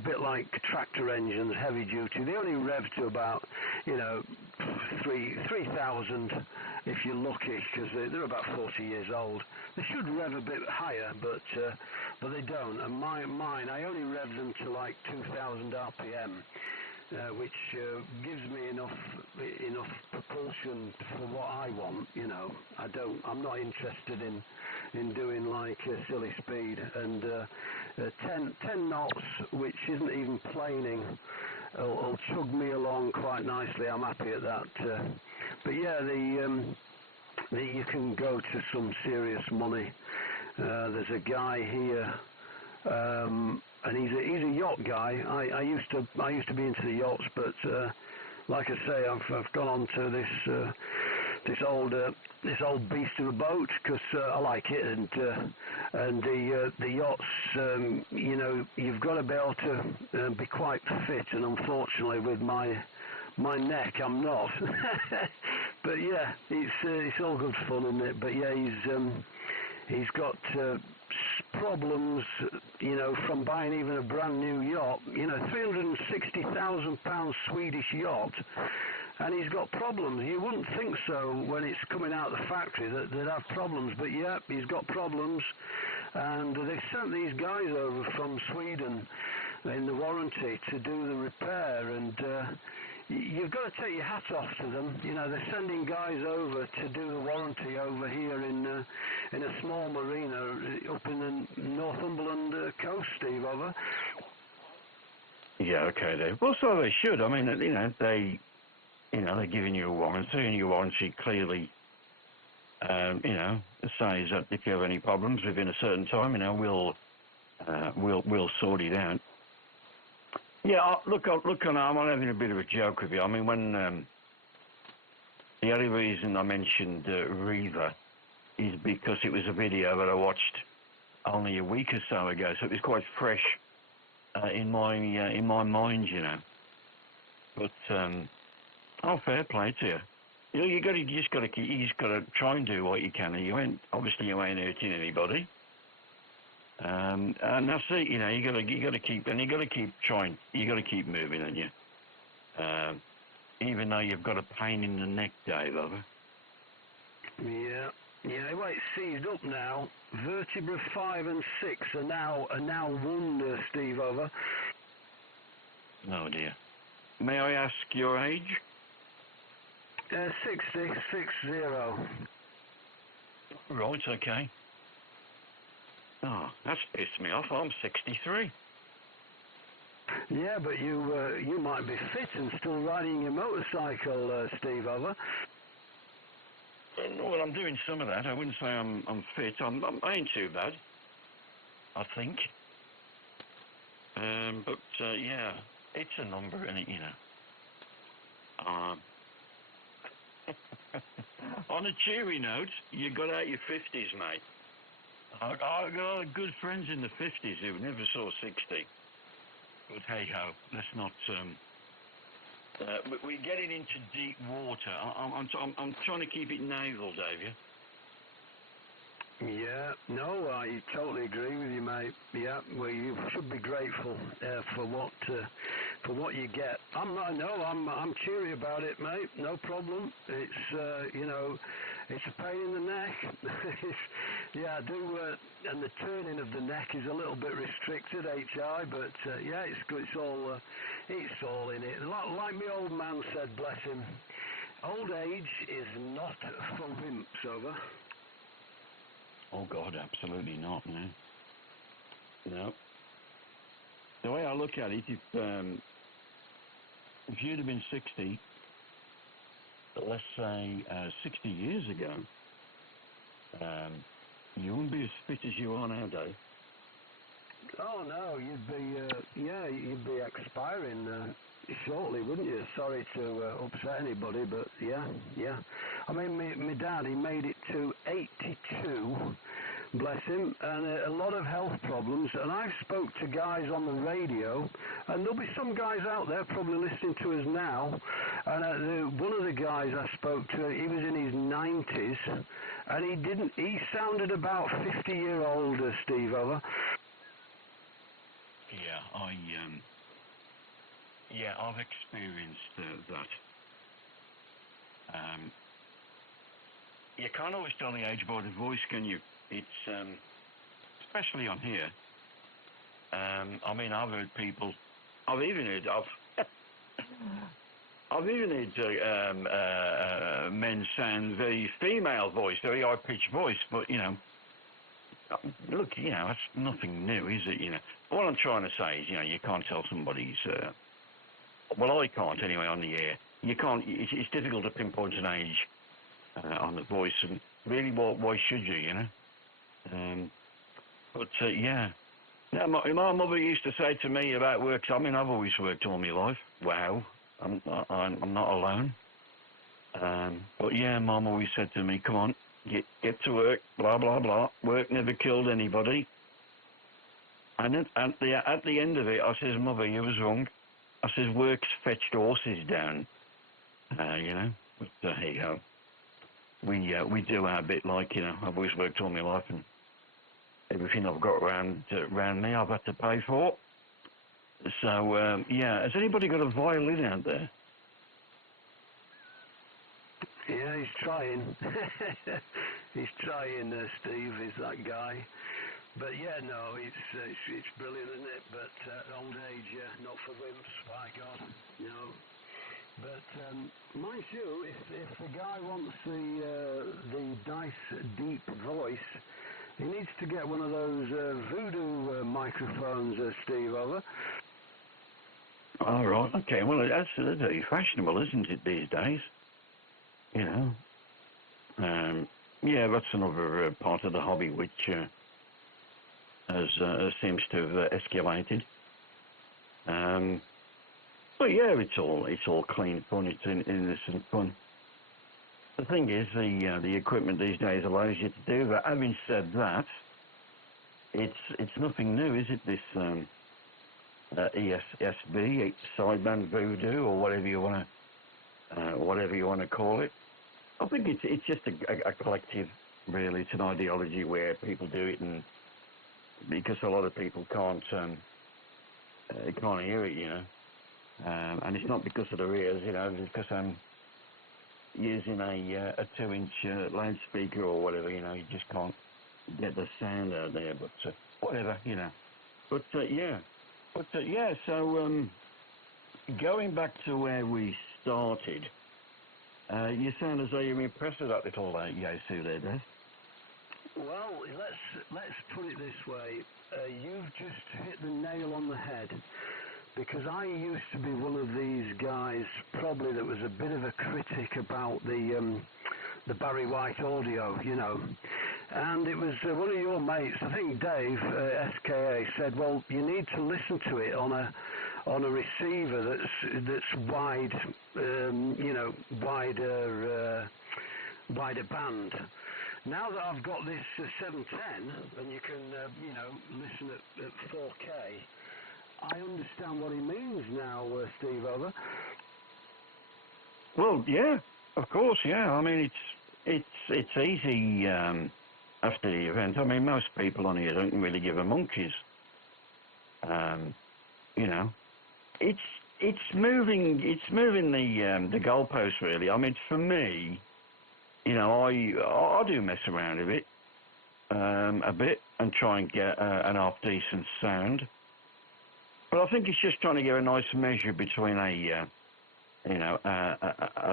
bit like tractor engines, heavy duty. They only rev to about, 3,000 if you're lucky, because they're about 40 years old. They should rev a bit higher, but they don't. And mine, I only rev them to like 2,000 RPM, which gives me enough propulsion for what I want. I'm not interested in doing like silly speed, and 10 knots, which isn't even planing, will chug me along quite nicely. I'm happy at that. But yeah, you can go to some serious money. There's a guy here, and he's a yacht guy. I used to be into the yachts, but like I say, I've gone on to this old beast of a boat because I like it, and the yachts, you've got to be able to be quite fit, and unfortunately with my neck I'm not. But yeah, it's all good fun, isn't it? But yeah, he's got problems, from buying even a brand new yacht, £360,000 Swedish yacht. And he's got problems. You wouldn't think so when it's coming out of the factory that they'd have problems, but yeah, he's got problems. And they sent these guys over from Sweden in the warranty to do the repair, and you've got to take your hat off to them. They're sending guys over to do the warranty over here in a small marina up in the Northumberland coast, Steve, over. Yeah, okay, Dave. Well, so they should. I mean, you know, they're giving you a warranty, and your warranty clearly, you know, says that if you have any problems within a certain time, you know, we'll sort it out. Yeah, look, I'm having a bit of a joke with you. I mean, when the only reason I mentioned Reaver is because it was a video that I watched only a week or so ago, so it was quite fresh in my mind, you know. But oh, fair play to you. You know, you just got to try and do what you can. Obviously you ain't hurting anybody, and that's it. You know, you got to keep trying. You got to keep moving, and you. Even though you've got a pain in the neck, Dave, over. Yeah, well, it's seized up now. Vertebra 5 and 6 are now one, Steve, over. Oh dear. May I ask your age? 60. Right, okay. Oh, that's pissed me off. I'm 63. Yeah, but you might be fit and still riding your motorcycle, Steve, over. Well, I'm doing some of that. I wouldn't say I'm fit. I ain't too bad, I think. But yeah, it's a number, innit, you know. On a cheery note, you got out your 50s, mate. I got good friends in the 50s who never saw 60. But hey ho, let's not. We're getting into deep water. I'm trying to keep it naval, Dave. Yeah, no, I totally agree with you, mate. Yeah, well, you should be grateful for what you get. I'm cheery about it, mate. No problem. It's you know, it's a pain in the neck. Yeah, I do. And the turning of the neck is a little bit restricted, HI, but yeah, it's good. It's all in it. Like my old man said, bless him, old age is not for wimps, over. Oh God, absolutely not, man. No. The way I look at it, if you'd have been 60, let's say 60 years ago, you wouldn't be as fit as you are now, Dave. Oh no, you'd be expiring shortly, wouldn't you? Sorry to upset anybody, but yeah. I mean, my dad, he made it to 82, bless him, and a lot of health problems. And I've spoke to guys on the radio, and there'll be some guys out there probably listening to us now. And one of the guys I spoke to, he was in his 90s, and he sounded about 50-year-old, Steve, over. Yeah, I've experienced that. You can't always tell the age by the voice, can you? It's especially on here. I mean, I've heard people. I've even heard men sound very female voice, very high-pitched voice, but you know. Look, you know, that's nothing new, is it? You know, what I'm trying to say is, you know, you can't tell somebody's. Well, I can't anyway on the air. You can't. It's difficult to pinpoint an age on the voice, and really, why should you? You know. But yeah. Now, my mother used to say to me about work. I mean, I've always worked all my life. Wow, I'm not alone. But yeah, Mum always said to me, "Come on. Get to work, blah, blah, blah. Work never killed anybody." And at the end of it, I says, "Mother, you was wrong." I says, "Work's fetched horses down." You know, but hey ho. We do our bit, like, you know, I've always worked all my life, and everything I've got around me, I've had to pay for. So, yeah, has anybody got a violin out there? Yeah, he's trying. He's trying, Steve, is that guy. But yeah, no, it's brilliant, isn't it? But old age, not for wimps, by God, no. But mind you, if the guy wants the nice deep voice, he needs to get one of those voodoo microphones, Steve, over. All right. Okay. Well, that's very fashionable, isn't it, these days? You know. Yeah, that's another part of the hobby which seems to have escalated. But yeah, it's all clean fun. It's innocent fun. The thing is, the equipment these days allows you to do that. Having said that, it's nothing new, is it? This ESB, sideband voodoo, or whatever you want to call it. I think it's just a collective, really. It's an ideology where people do it, and because a lot of people can't hear it, you know. And it's not because of their ears, you know, it's because I'm using a 2-inch loudspeaker or whatever, you know. You just can't get the sound out there, but whatever, you know. But yeah, so going back to where we started, you sound as though you're impressed with that little Yasu there, Dave. Well, let's put it this way. You've just hit the nail on the head. Because I used to be one of these guys, probably that was a bit of a critic about the Barry White audio, you know. And it was one of your mates, I think Dave, SKA, said, well, you need to listen to it on a receiver that's wide, you know, wider band. Now that I've got this 710, and you can, you know, listen at 4K. I understand what he means now, Steve, over. Well, yeah, of course, yeah. I mean, it's easy after the event. I mean, most people on here don't really give a monkey's. You know, it's moving the goalpost, really. I mean, for me, you know, I do mess around a bit and try and get an half decent sound. But I think it's just trying to get a nice measure between a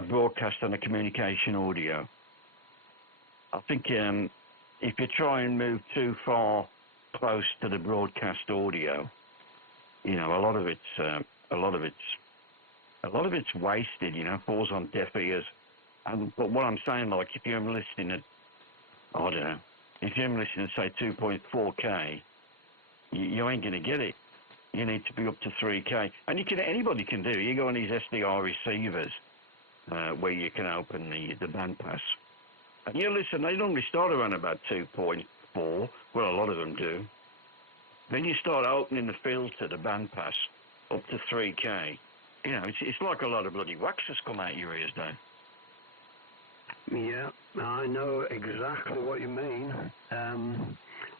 broadcast and a communication audio. I think if you try and move too far close to the broadcast audio, you know, a lot of it's wasted. You know, falls on deaf ears. But what I'm saying, like, if you're listening at, I don't know, if you're listening at say 2.4K, you ain't gonna get it. You need to be up to 3K, and anybody can do. You go on these SDR receivers where you can open the bandpass, and you listen. They normally start around about 2.4. Well, a lot of them do. Then you start opening the filter, the bandpass, up to 3K. You know, it's like a lot of bloody wax has come out your ears, Dave. Yeah, I know exactly what you mean.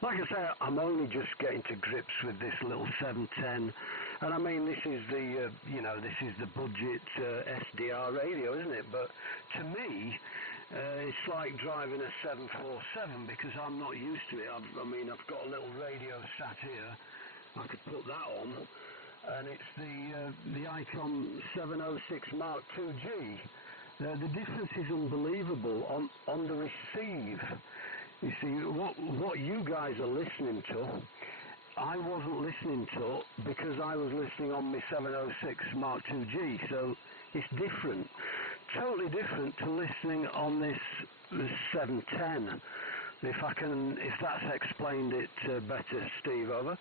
Like I say, I'm only just getting to grips with this little 710, and I mean, this is the, you know, this is the budget SDR radio, isn't it? But to me, it's like driving a 747 because I'm not used to it. I mean, I've got a little radio sat here. I could put that on, and it's the Icon 706 Mark II G. The difference is unbelievable on the receive. You see, what you guys are listening to, I wasn't listening to because I was listening on my 706 Mark II G, so it's different. Totally different to listening on this 710. If that's explained it better, Steve, over.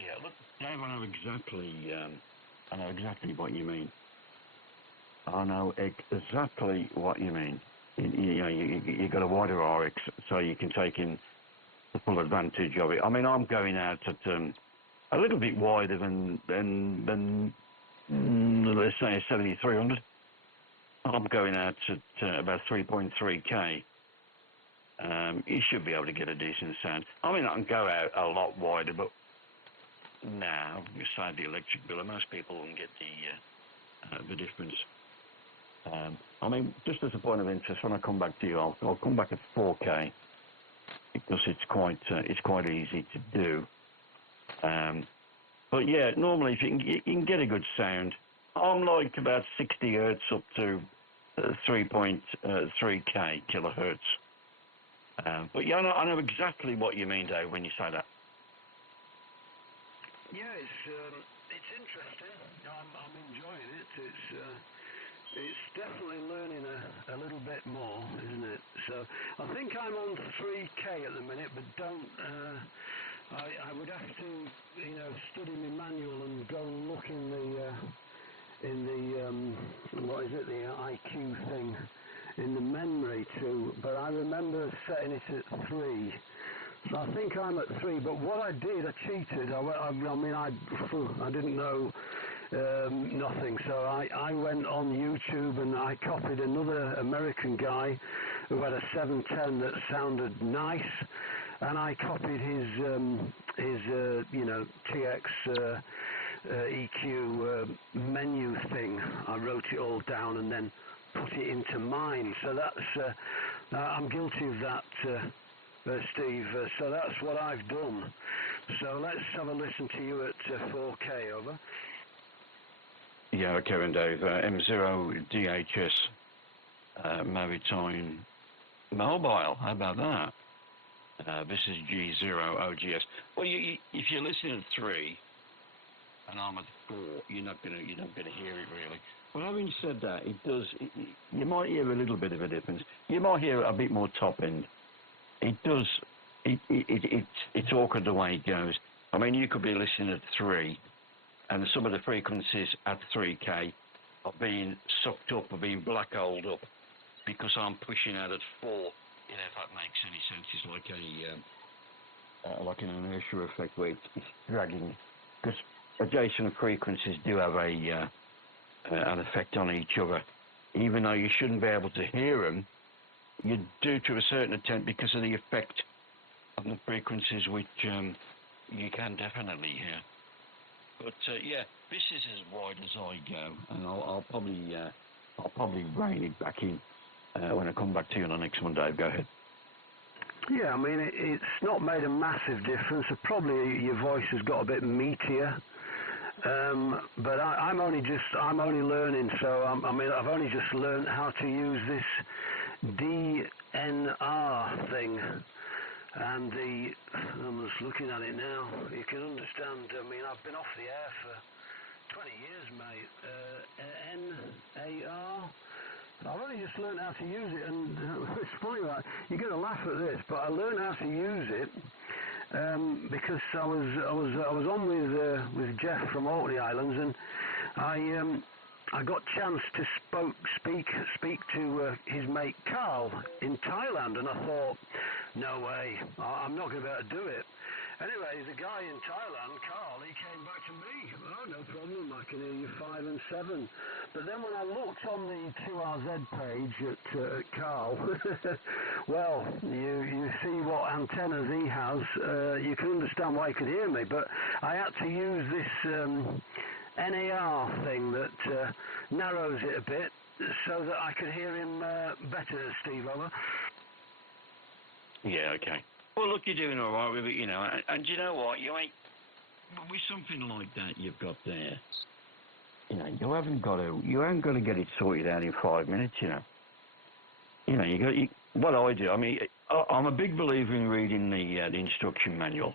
Yeah, look, Dave, I know exactly what you mean. I know exactly what you mean. You know, you got a wider RX, so you can take in the full advantage of it. I mean, I'm going out at a little bit wider than let's say a 7300. I'm going out at about 3.3K. You should be able to get a decent sound. I mean, I can go out a lot wider, but now you save the electric bill, and most people won't get the difference. I mean, just as a point of interest, when I come back to you, I'll come back at 4K because it's quite easy to do. But yeah, normally if you can get a good sound, I'm like about 60 hertz up to 3.3K kilohertz. But yeah, I know exactly what you mean, Dave, when you say that. Yeah, it's interesting. I'm enjoying it. It's definitely learning a little bit more, isn't it? So I think I'm on 3K at the minute, but don't. I would have to, study my manual and go and look in the what is it, the IQ thing, in the memory too. But I remember setting it at 3. So I think I'm at 3. But what I did, I cheated. I didn't know nothing. So I went on YouTube and I copied another American guy who had a 710 that sounded nice. And I copied his TX EQ menu thing. I wrote it all down and then put it into mine. So that's I'm guilty of that, Steve. So that's what I've done. So let's have a listen to you at 4K. Over. Yeah, Kevin, Dave. M0 DHS Maritime Mobile. How about that? This is G0OGS. Well, if you're listening at 3 and I'm at 4, you're not gonna hear it really. But having said that, you might hear a little bit of a difference. You might hear a bit more top end. It does. It's awkward the way it goes. I mean, you could be listening at 3, and some of the frequencies at 3K are being sucked up or being black holed up because I'm pushing out at 4. If that makes any sense. It's like an inertia effect where it's dragging, because adjacent frequencies do have an effect on each other. Even though you shouldn't be able to hear them, you do to a certain extent because of the effect on the frequencies which you can definitely hear. But yeah, this is as wide as I go, and I'll probably rein it back in. When I come back to you on the next one, Dave, go ahead. Yeah, I mean, it's not made a massive difference. Probably your voice has got a bit meatier, but I'm only learning. So I've only just learned how to use this DNR thing, and I'm just looking at it now. You can understand. I mean, I've been off the air for 20 years, mate. NAR. I've only just learned how to use it, and it's funny, right? You're going to laugh at this, but I learned how to use it because I was on with Jeff from Orkney Islands, and I got a chance to speak to his mate Carl in Thailand, and I thought, no way, I'm not going to be able to do it. Anyway, there's a guy in Thailand, Carl, he came back to me. Oh, no problem, I can hear you 5 and 7. But then when I looked on the QRZ page at Carl, well, you see what antennas he has. You can understand why he could hear me. But I had to use this NAR thing that narrows it a bit so that I could hear him better, Steve. Over. Yeah, okay. Well, look, you're doing all right with it, and you know what? You ain't, with something like that you've got there, you haven't got to get it sorted out in 5 minutes, what I do, I mean, I'm a big believer in reading the instruction manual,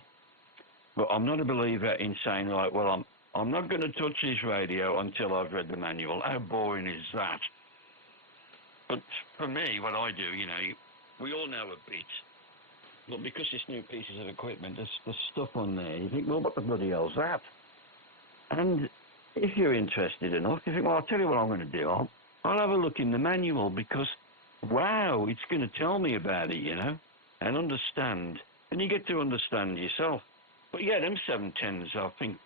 but I'm not a believer in saying, like, well, I'm not going to touch this radio until I've read the manual. How boring is that? But for me, what I do, we all know a bit. But because it's new pieces of equipment, there's stuff on there. You think, well, what the bloody hell's that? And if you're interested enough, you think, well, I'll tell you what I'm going to do. I'll have a look in the manual because, wow, it's going to tell me about it, and understand. And you get to understand yourself. But yeah, them 710s, I think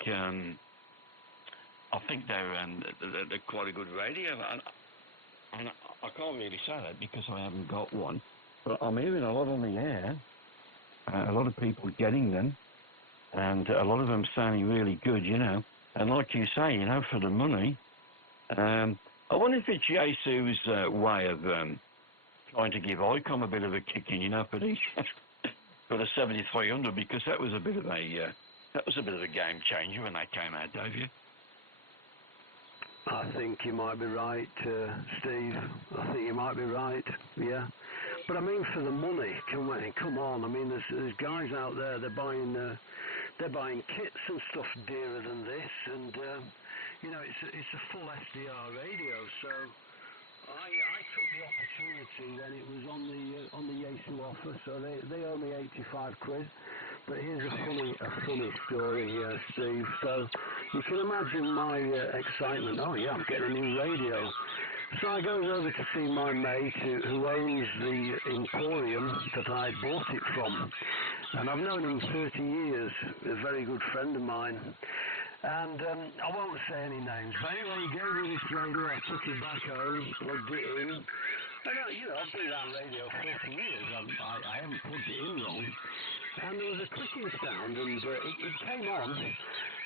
they're quite a good radio. And I can't really say that because I haven't got one. But I'm hearing a lot on the air. A lot of people getting them, and a lot of them sounding really good, And like you say, for the money, I wonder if it's Jesu's way of trying to give ICOM a bit of a kick in, for the for the 7300, because that was a bit of a game changer when that came out, don't you? I think you might be right, Steve. I think you might be right. Yeah. But I mean, for the money, come on. I mean, there's guys out there. They're buying they're buying kits and stuff dearer than this, and you know, it's a full SDR radio, so I took the opportunity when it was on the Yaesu offer, so they owe me 85 quid. But here's a funny story here, Steve. So you can imagine my excitement. Oh yeah, I'm getting a new radio. So I goes over to see my mate who owns the Emporium that I bought it from. And I've known him 30 years, a very good friend of mine. And I won't say any names, but anyway, he gave me this radio, I took it back home, plugged it in. And you know, I've been around radio 40 years, I haven't plugged it in wrong. And there was a clicking sound, and it came on,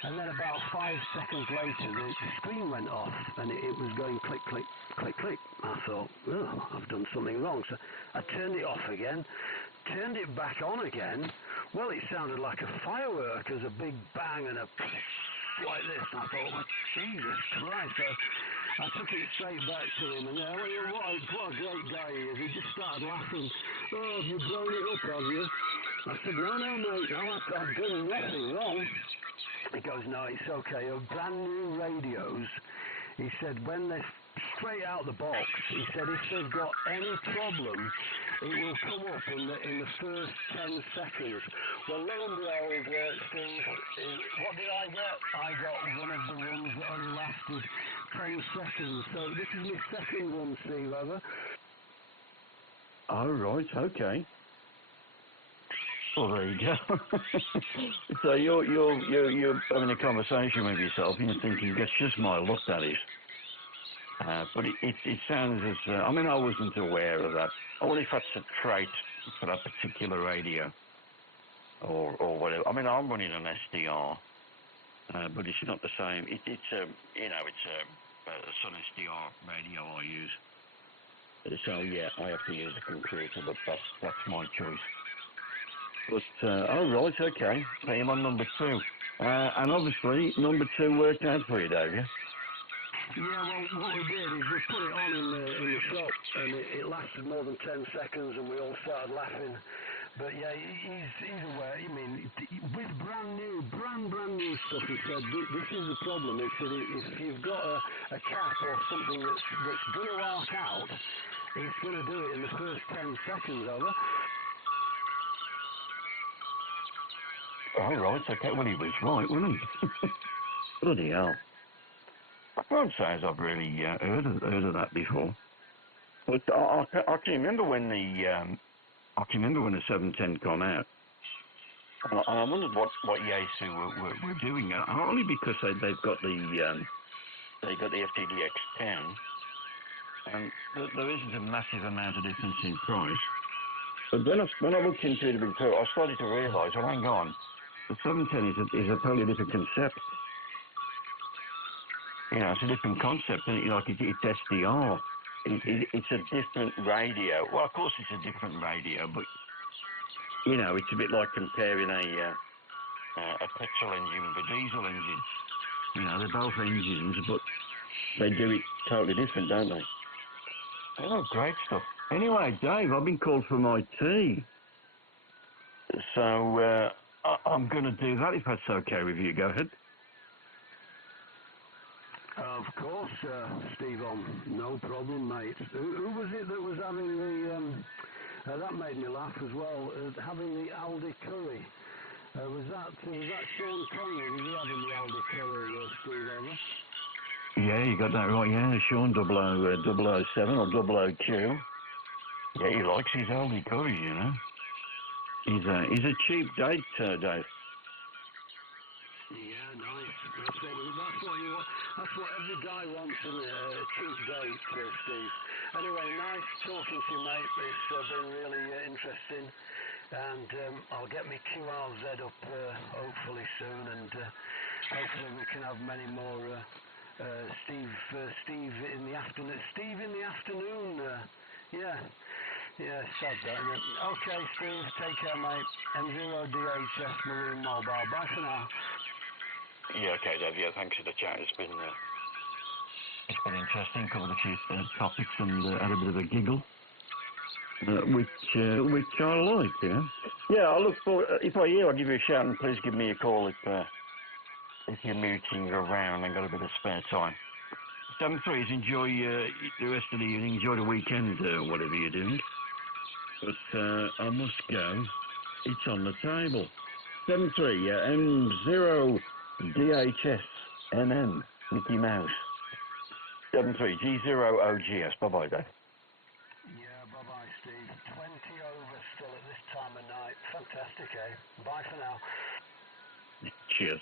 and then about 5 seconds later, the screen went off, and it was going click, click, click, click. I thought, oh, I've done something wrong. So I turned it off again, turned it back on again. Well, it sounded like a firework, as a big bang and a like this. And I thought, well, Jesus Christ. So I took it straight back to him, and what a great guy he is. He just started laughing. Oh, have you blown it up, have you? I said, no, mate, no, I've done nothing wrong. He goes, no, it's okay. Brand new radios, he said, when they're straight out the box, he said, if they've got any problem, it will come up in the first 10 seconds. Well, lo and behold, Steve, what did I get? I got one of the ones that only lasted 10 seconds. So this is my second one, Steve, ever. Oh, right, okay. Well, there you go. So you're having a conversation with yourself, and you're thinking, that's just my luck, that is. But it sounds as I mean, I wasn't aware of that. I wonder if that's a trait for that particular radio, or whatever. I mean, I'm running an SDR, but it's not the same. It's a Sun SDR radio I use. So yeah, I have to use a computer, but that's my choice. But, oh right, okay, pay him on number 2. And obviously, number 2 worked out for you, Dave, yeah? Yeah, well, what we did is we put it on in the shop, and it lasted more than 10 seconds, and we all started laughing. But yeah, he's aware. I mean, with brand new stuff, he said, this is the problem. He said, if you've got a cap or something that's going to arc out, it's going to do it in the first 10 seconds, over. Oh, right, okay. Well, he was right, wasn't he? Bloody hell. I can't say as I've really heard of that before. But I can remember when the 710 come out. And I wondered what Yaesu were doing. Only because they've got the FTDX 10, and there isn't a massive amount of difference in price. But when I looked into it a bit further, I started to realise, oh, hang on. The 710 is a totally different concept. You know, it's a different concept, and it's SDR. It's a different radio. Well, of course, it's a different radio, but you know, it's a bit like comparing a petrol engine with a diesel engine. You know, they're both engines, but they do it totally different, don't they? Oh, great stuff. Anyway, Dave, I've been called for my tea, so I'm going to do that if that's okay with you. Go ahead. Of course, Steve, no problem, mate. Who was it that was having the, that made me laugh as well, having the Aldi curry? Was that Sean Connery? Was he having the Aldi curry, Steve, over? Yeah, you got that right, yeah, Sean 007 or 00Q. Yeah, he likes his Aldi curry, you know. He's a cheap date, Dave. Yeah, nice. That's what every guy wants in a cheap date, Steve. Anyway, nice talking to you, mate. It's been really interesting, and I'll get my QRZ up hopefully soon, and hopefully we can have many more Steve in the afternoon. Steve in the afternoon. Yeah, sad that, isn't it? Okay, Steve, take care, mate. M0DHS Marine Mobile. Bye for now. Yeah, okay, Dave. Yeah, thanks for the chat. It's been interesting. Covered a few topics and had a bit of a giggle. which I like, you know. Yeah, I look for. If I hear, I'll give you a shout, and please give me a call if you're mooting around and got a bit of spare time. 7-3s, enjoy the rest of the evening, enjoy the weekend, whatever you're doing. But I must go. It's on the table. 7-3, M0 DHS Mickey Mouse. 7-3 G0OGS. Bye bye, Dave. Yeah, bye bye, Steve. 20 over still at this time of night. Fantastic, eh? Bye for now. Cheers.